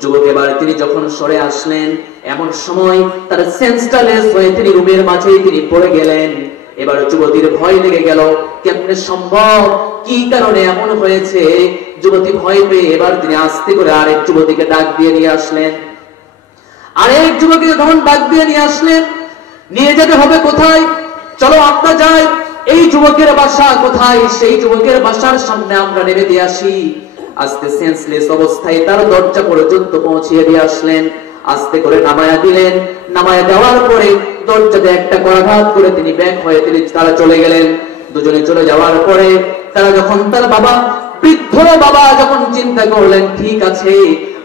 যুবক এবার তিনি যখন সরে আসলেন, এমন সময় তার সেন্সটা লেস হয়ে তিনি রুমের মাঝেই তিনি পড়ে গেলেন। এবার যুবতীর ভয় লেগে গেল, কেমনে সম্ভব, কি কারণে এমন হয়েছে? যুবতী ভয় পেয়ে এবার তিনি আস্তে করে আরেক যুবতীকে ডাক দিয়ে নিয়ে আসলেন। আরেক যুবতীকে যখন ডাক দিয়ে নিয়ে আসলেন, নিয়ে যেতে হবে কোথায়? চলো আমরা যাই। এই যুবকের বাসা কোথায়? সেই যুবকের বাসার সামনে আমরা নেমে দিয়ে আসি। আস্তে সেন্সলেস অবস্থায় তার দরজা পর্যন্ত পৌঁছিয়ে দিয়ে আসলেন। আস্তে করে নামায়া দিলেন। নামায়া দেওয়ার পরে দরজাতে একটা করাঘাত করে তিনি ব্যাক হয়ে তারা চলে গেলেন। দুজনে চলে যাওয়ার পরে তারা যখন তার বাবা, বৃদ্ধ বাবা যখন চিন্তা করলেন ঠিক আছে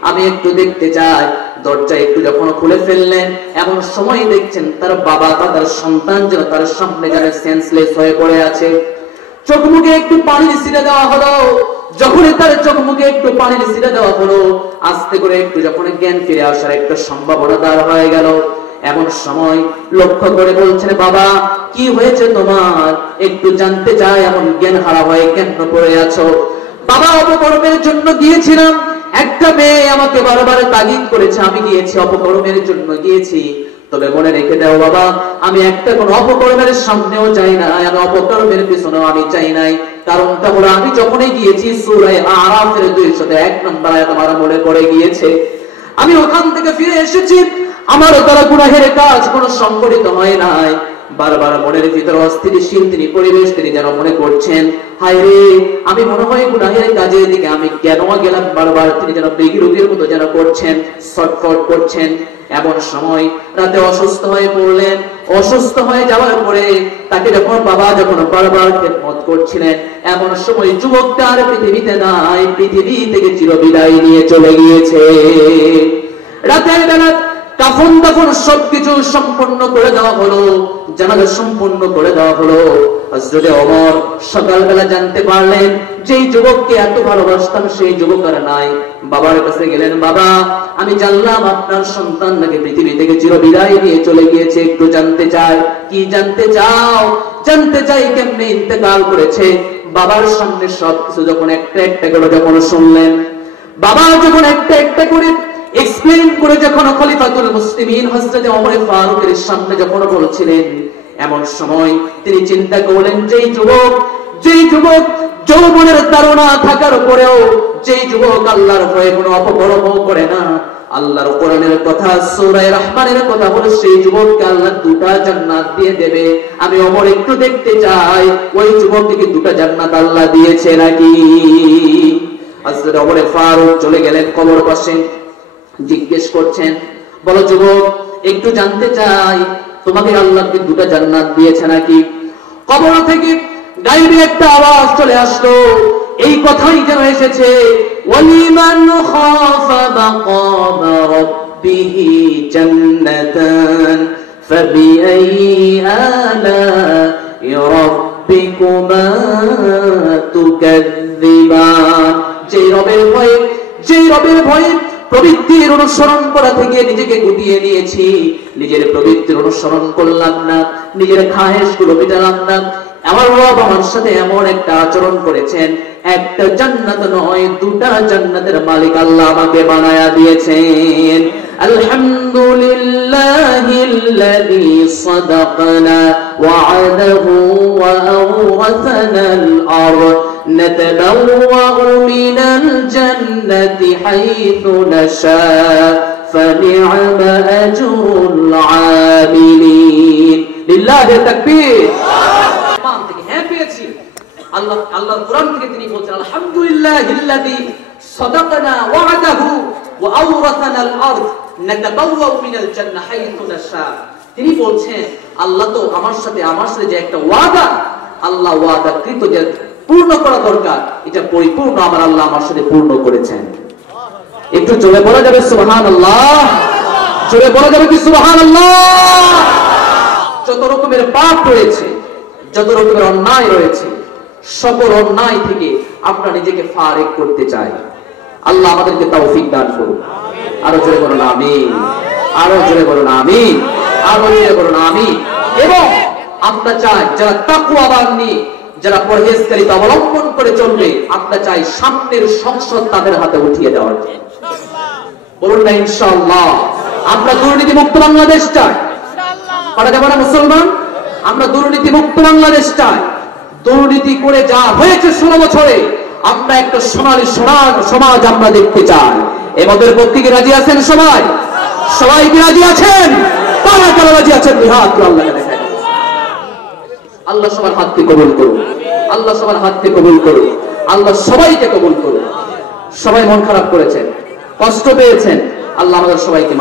আমি একটু দেখতে চাই, দরজা একটু যখন খুলে ফেললেন, এমন সময় দেখছেন তার বাবা বা তার সন্তান যেন তার সামনে যেন সেন্সলেস হয়ে পড়ে আছে। চোখ মুখে একটু পানি ছিটে দেওয়া হলো। যখনই তার চোখ মুখে একটু পানি ছিটে দেওয়া হলো, আস্তে করে একটু যখন জ্ঞান ফিরে আসার একটা সম্ভাবনা দাঁড় হয়ে গেল। এমন সময় লক্ষ্য করে বলছেন, বাবা কি হয়েছে তোমার? একটু জানতে চাই, এমন জ্ঞান হারা হয়ে কেন পড়ে আছো? বাবা অপকর্মের জন্য গিয়েছিলাম, একটা মেয়ে আমাকে বারবার তাগিদ করেছে, আমি গিয়েছি, অপকর্মের জন্য গিয়েছি। তবে মনে রেখে দাও বাবা, আমি একটা কোন অপকর্মের সামনেও যাই না, আমি অপকর্মের পিছনেও আমি চাই নাই। কারণটা হলো আমি যখনই গিয়েছি সূরা আরাফের 201 নম্বর আয়াত আমার মনে পড়ে গিয়েছে। আমি ওখান থেকে ফিরে এসেছি, আমার দ্বারা গুনাহের কাজ কোনো সংগঠিত হয় নাই। বারবার মনের ভিতরে অস্থিতিশীল তিনি পরিবেশ তিনি যেন মনে করছেন, হায় রে আমি মনে হয় গুনাহের কাজের দিকে আমি কেন গেলাম। বারবার তিনি যেন বেগি রোগীর মতো যেন করছেন, ছটফট করছেন। এমন সময় রাতে অসুস্থ হয়ে পড়লেন। অসুস্থ হয়ে যাওয়ার পরে তাকে যখন বাবা যখন বারবার খেদমত করছিলেন, এমন সময় যুবকটা আর পৃথিবীতে নাই, পৃথিবী থেকে চিরবিদায় নিয়ে চলে গিয়েছে। রাতের বেলা কাফন দাফন সবকিছু সম্পন্ন করে দেওয়া হলো, জানাজা সম্পন্ন করে দেওয়া হলো। হযরতে ওমর সকালবেলা জানতে পারলেন যেই যুবককে এত ভালোবাসতাম সেই যুবক আর নাই। বাবার কাছে গেলেন, বাবা আমি জানলাম আপনার সন্তান নাকি পৃথিবী থেকে চিরবিদায় নিয়ে চলে গিয়েছে, একটু জানতে চাই। কি জানতে চাও? জানতে চাই কেমনে ইন্তেকাল করেছে। বাবার সামনে সবকিছু যখন একটা একটা করে যখন শুনলেন, বাবা যখন একটা একটা করে এক্সপ্লেইন করে যখন খলিফাতুল মুসলিমিন হযরত ওমর ফারুকের সামনে যখন বলছিলেন, এমন সময় তিনি চিন্তা করলেন যেই যুবক যৌবনের তাড়না থাকার পরেও যেই যুবক আল্লাহর ভয়ে কোনো অপকর্ম করে না, আল্লাহর কোরআনের কথা সূরা রহমানের কথা বলে, সেই যুবককে আল্লাহ দুটা জান্নাত দিয়ে দেবে। আমি ওমর একটু দেখতে চাই ওই যুবককে দুটা জান্নাত আল্লাহ দিয়েছে নাকি। হযরত ওমর ফারুক চলে গেলেন কবর পাশে, জিজ্ঞেস করছেন, বলো যুবক একটু জানতে চাই তোমাকে আল্লাহ কি দুটা জান্নাত দিয়েছে নাকি? কবর থেকে গায়েবী একটা আওয়াজ চলে আসলো, এই কথাই যেন এসেছে, ওয়ালিমান খাফা মাকাম রাব্বিহি জান্নাতান ফাবিআইয়ি আলা'i রাব্বিকুমা তুকাযযিবান। যেই রবের ভয়ে প্রবৃত্তির অনুসরণ করা থেকে নিজেকে গুটিয়ে নিয়েছি, নিজের প্রবৃত্তির অনুসরণ করলাম না, নিজের খায়েশগুলো মেটালাম না, আমার রব আমার সাথে এমন একটা আচরণ করেছেন, একটা জান্নাত নয় দুটা জান্নাতের মালিক আল্লাহ আমাকে বানায়া দিয়েছেন। আলহামদুলিল্লাহিল্লাযী সাদাকানা ওয়া'দাহু ওয়া আওরাসানাল আরদ নাতাবাওয়া'ু মিনাল জান্নাতি হাইথু নাশা ফানি'মা আজরুল আমিলিন। লিল্লাহি তাকবীর। হ্যাঁ পেয়েছি। আল্লাহর কোরআন থেকে তিনি বলছেন, আলহামদুলিল্লাহিল্লাযী সাদাকানা ওয়া'দাহু ওয়া আওরাসানাল আরদ নাতাবাওয়া'ু মিনাল জান্নাতি হাইথু নাশা। তিনি বলছেন আল্লাহ তো আমার সাথে যে একটা ওয়াদা, আল্লাহ ওয়াদাকৃত যে পূর্ণ করা দরকার, এটা পরিপূর্ণ আমার আল্লাহ আমার সাথে পূর্ণ করেছেন। একটু জোরে বলা যাবে সুবহানাল্লাহ? জোরে বলা যাবে কি সুবহানাল্লাহ? যত রকমের পাপ রয়েছে, যত রকমের অন্যায় রয়েছে, সকল অন্যায় থেকে আমরা নিজেকে ফারেক করতে চাই। আল্লাহ আমাদেরকে তৌফিক দান করুন। আরো জোরে বলুন আমিন, আরো জোরে বলুন আমিন, আরো জোরে বলুন আমিন। এবং আমরা চাই যারা তাকওয়াবান নিয়ে, যারা পরহেজগারিতা অবলম্বন করে চলবে, আমরা চাই সামনের সংসদ তাদের হাতে উঠিয়ে দেওয়ার জন্য। বলুন না ইনশাআল্লাহ। আমরা দুর্নীতি মুক্ত বাংলাদেশ চাই। পারা যাবে না মুসলমান? আমরা দুর্নীতি মুক্ত বাংলাদেশ চাই। দুর্নীতি করে যা হয়েছে 16 বছরে, আমরা একটা সোনালী সমাজ আমরা দেখতে চাই। এমদের পক্ষে কি রাজি আছেন? সবাই কি রাজি আছেন? কারা কারা রাজি আছেন? হাত আল্লাহকে দেখায়। আল্লাহ সবার হাতকে কবুল করুন। আল্লাহ সবার হাতকে কবুল করুন। আল্লাহ সবাইকে কবুল করুন। সবাই মন খারাপ করেছেন, কষ্ট পেয়েছেন, আল্লাহ আমাদের সবাইকে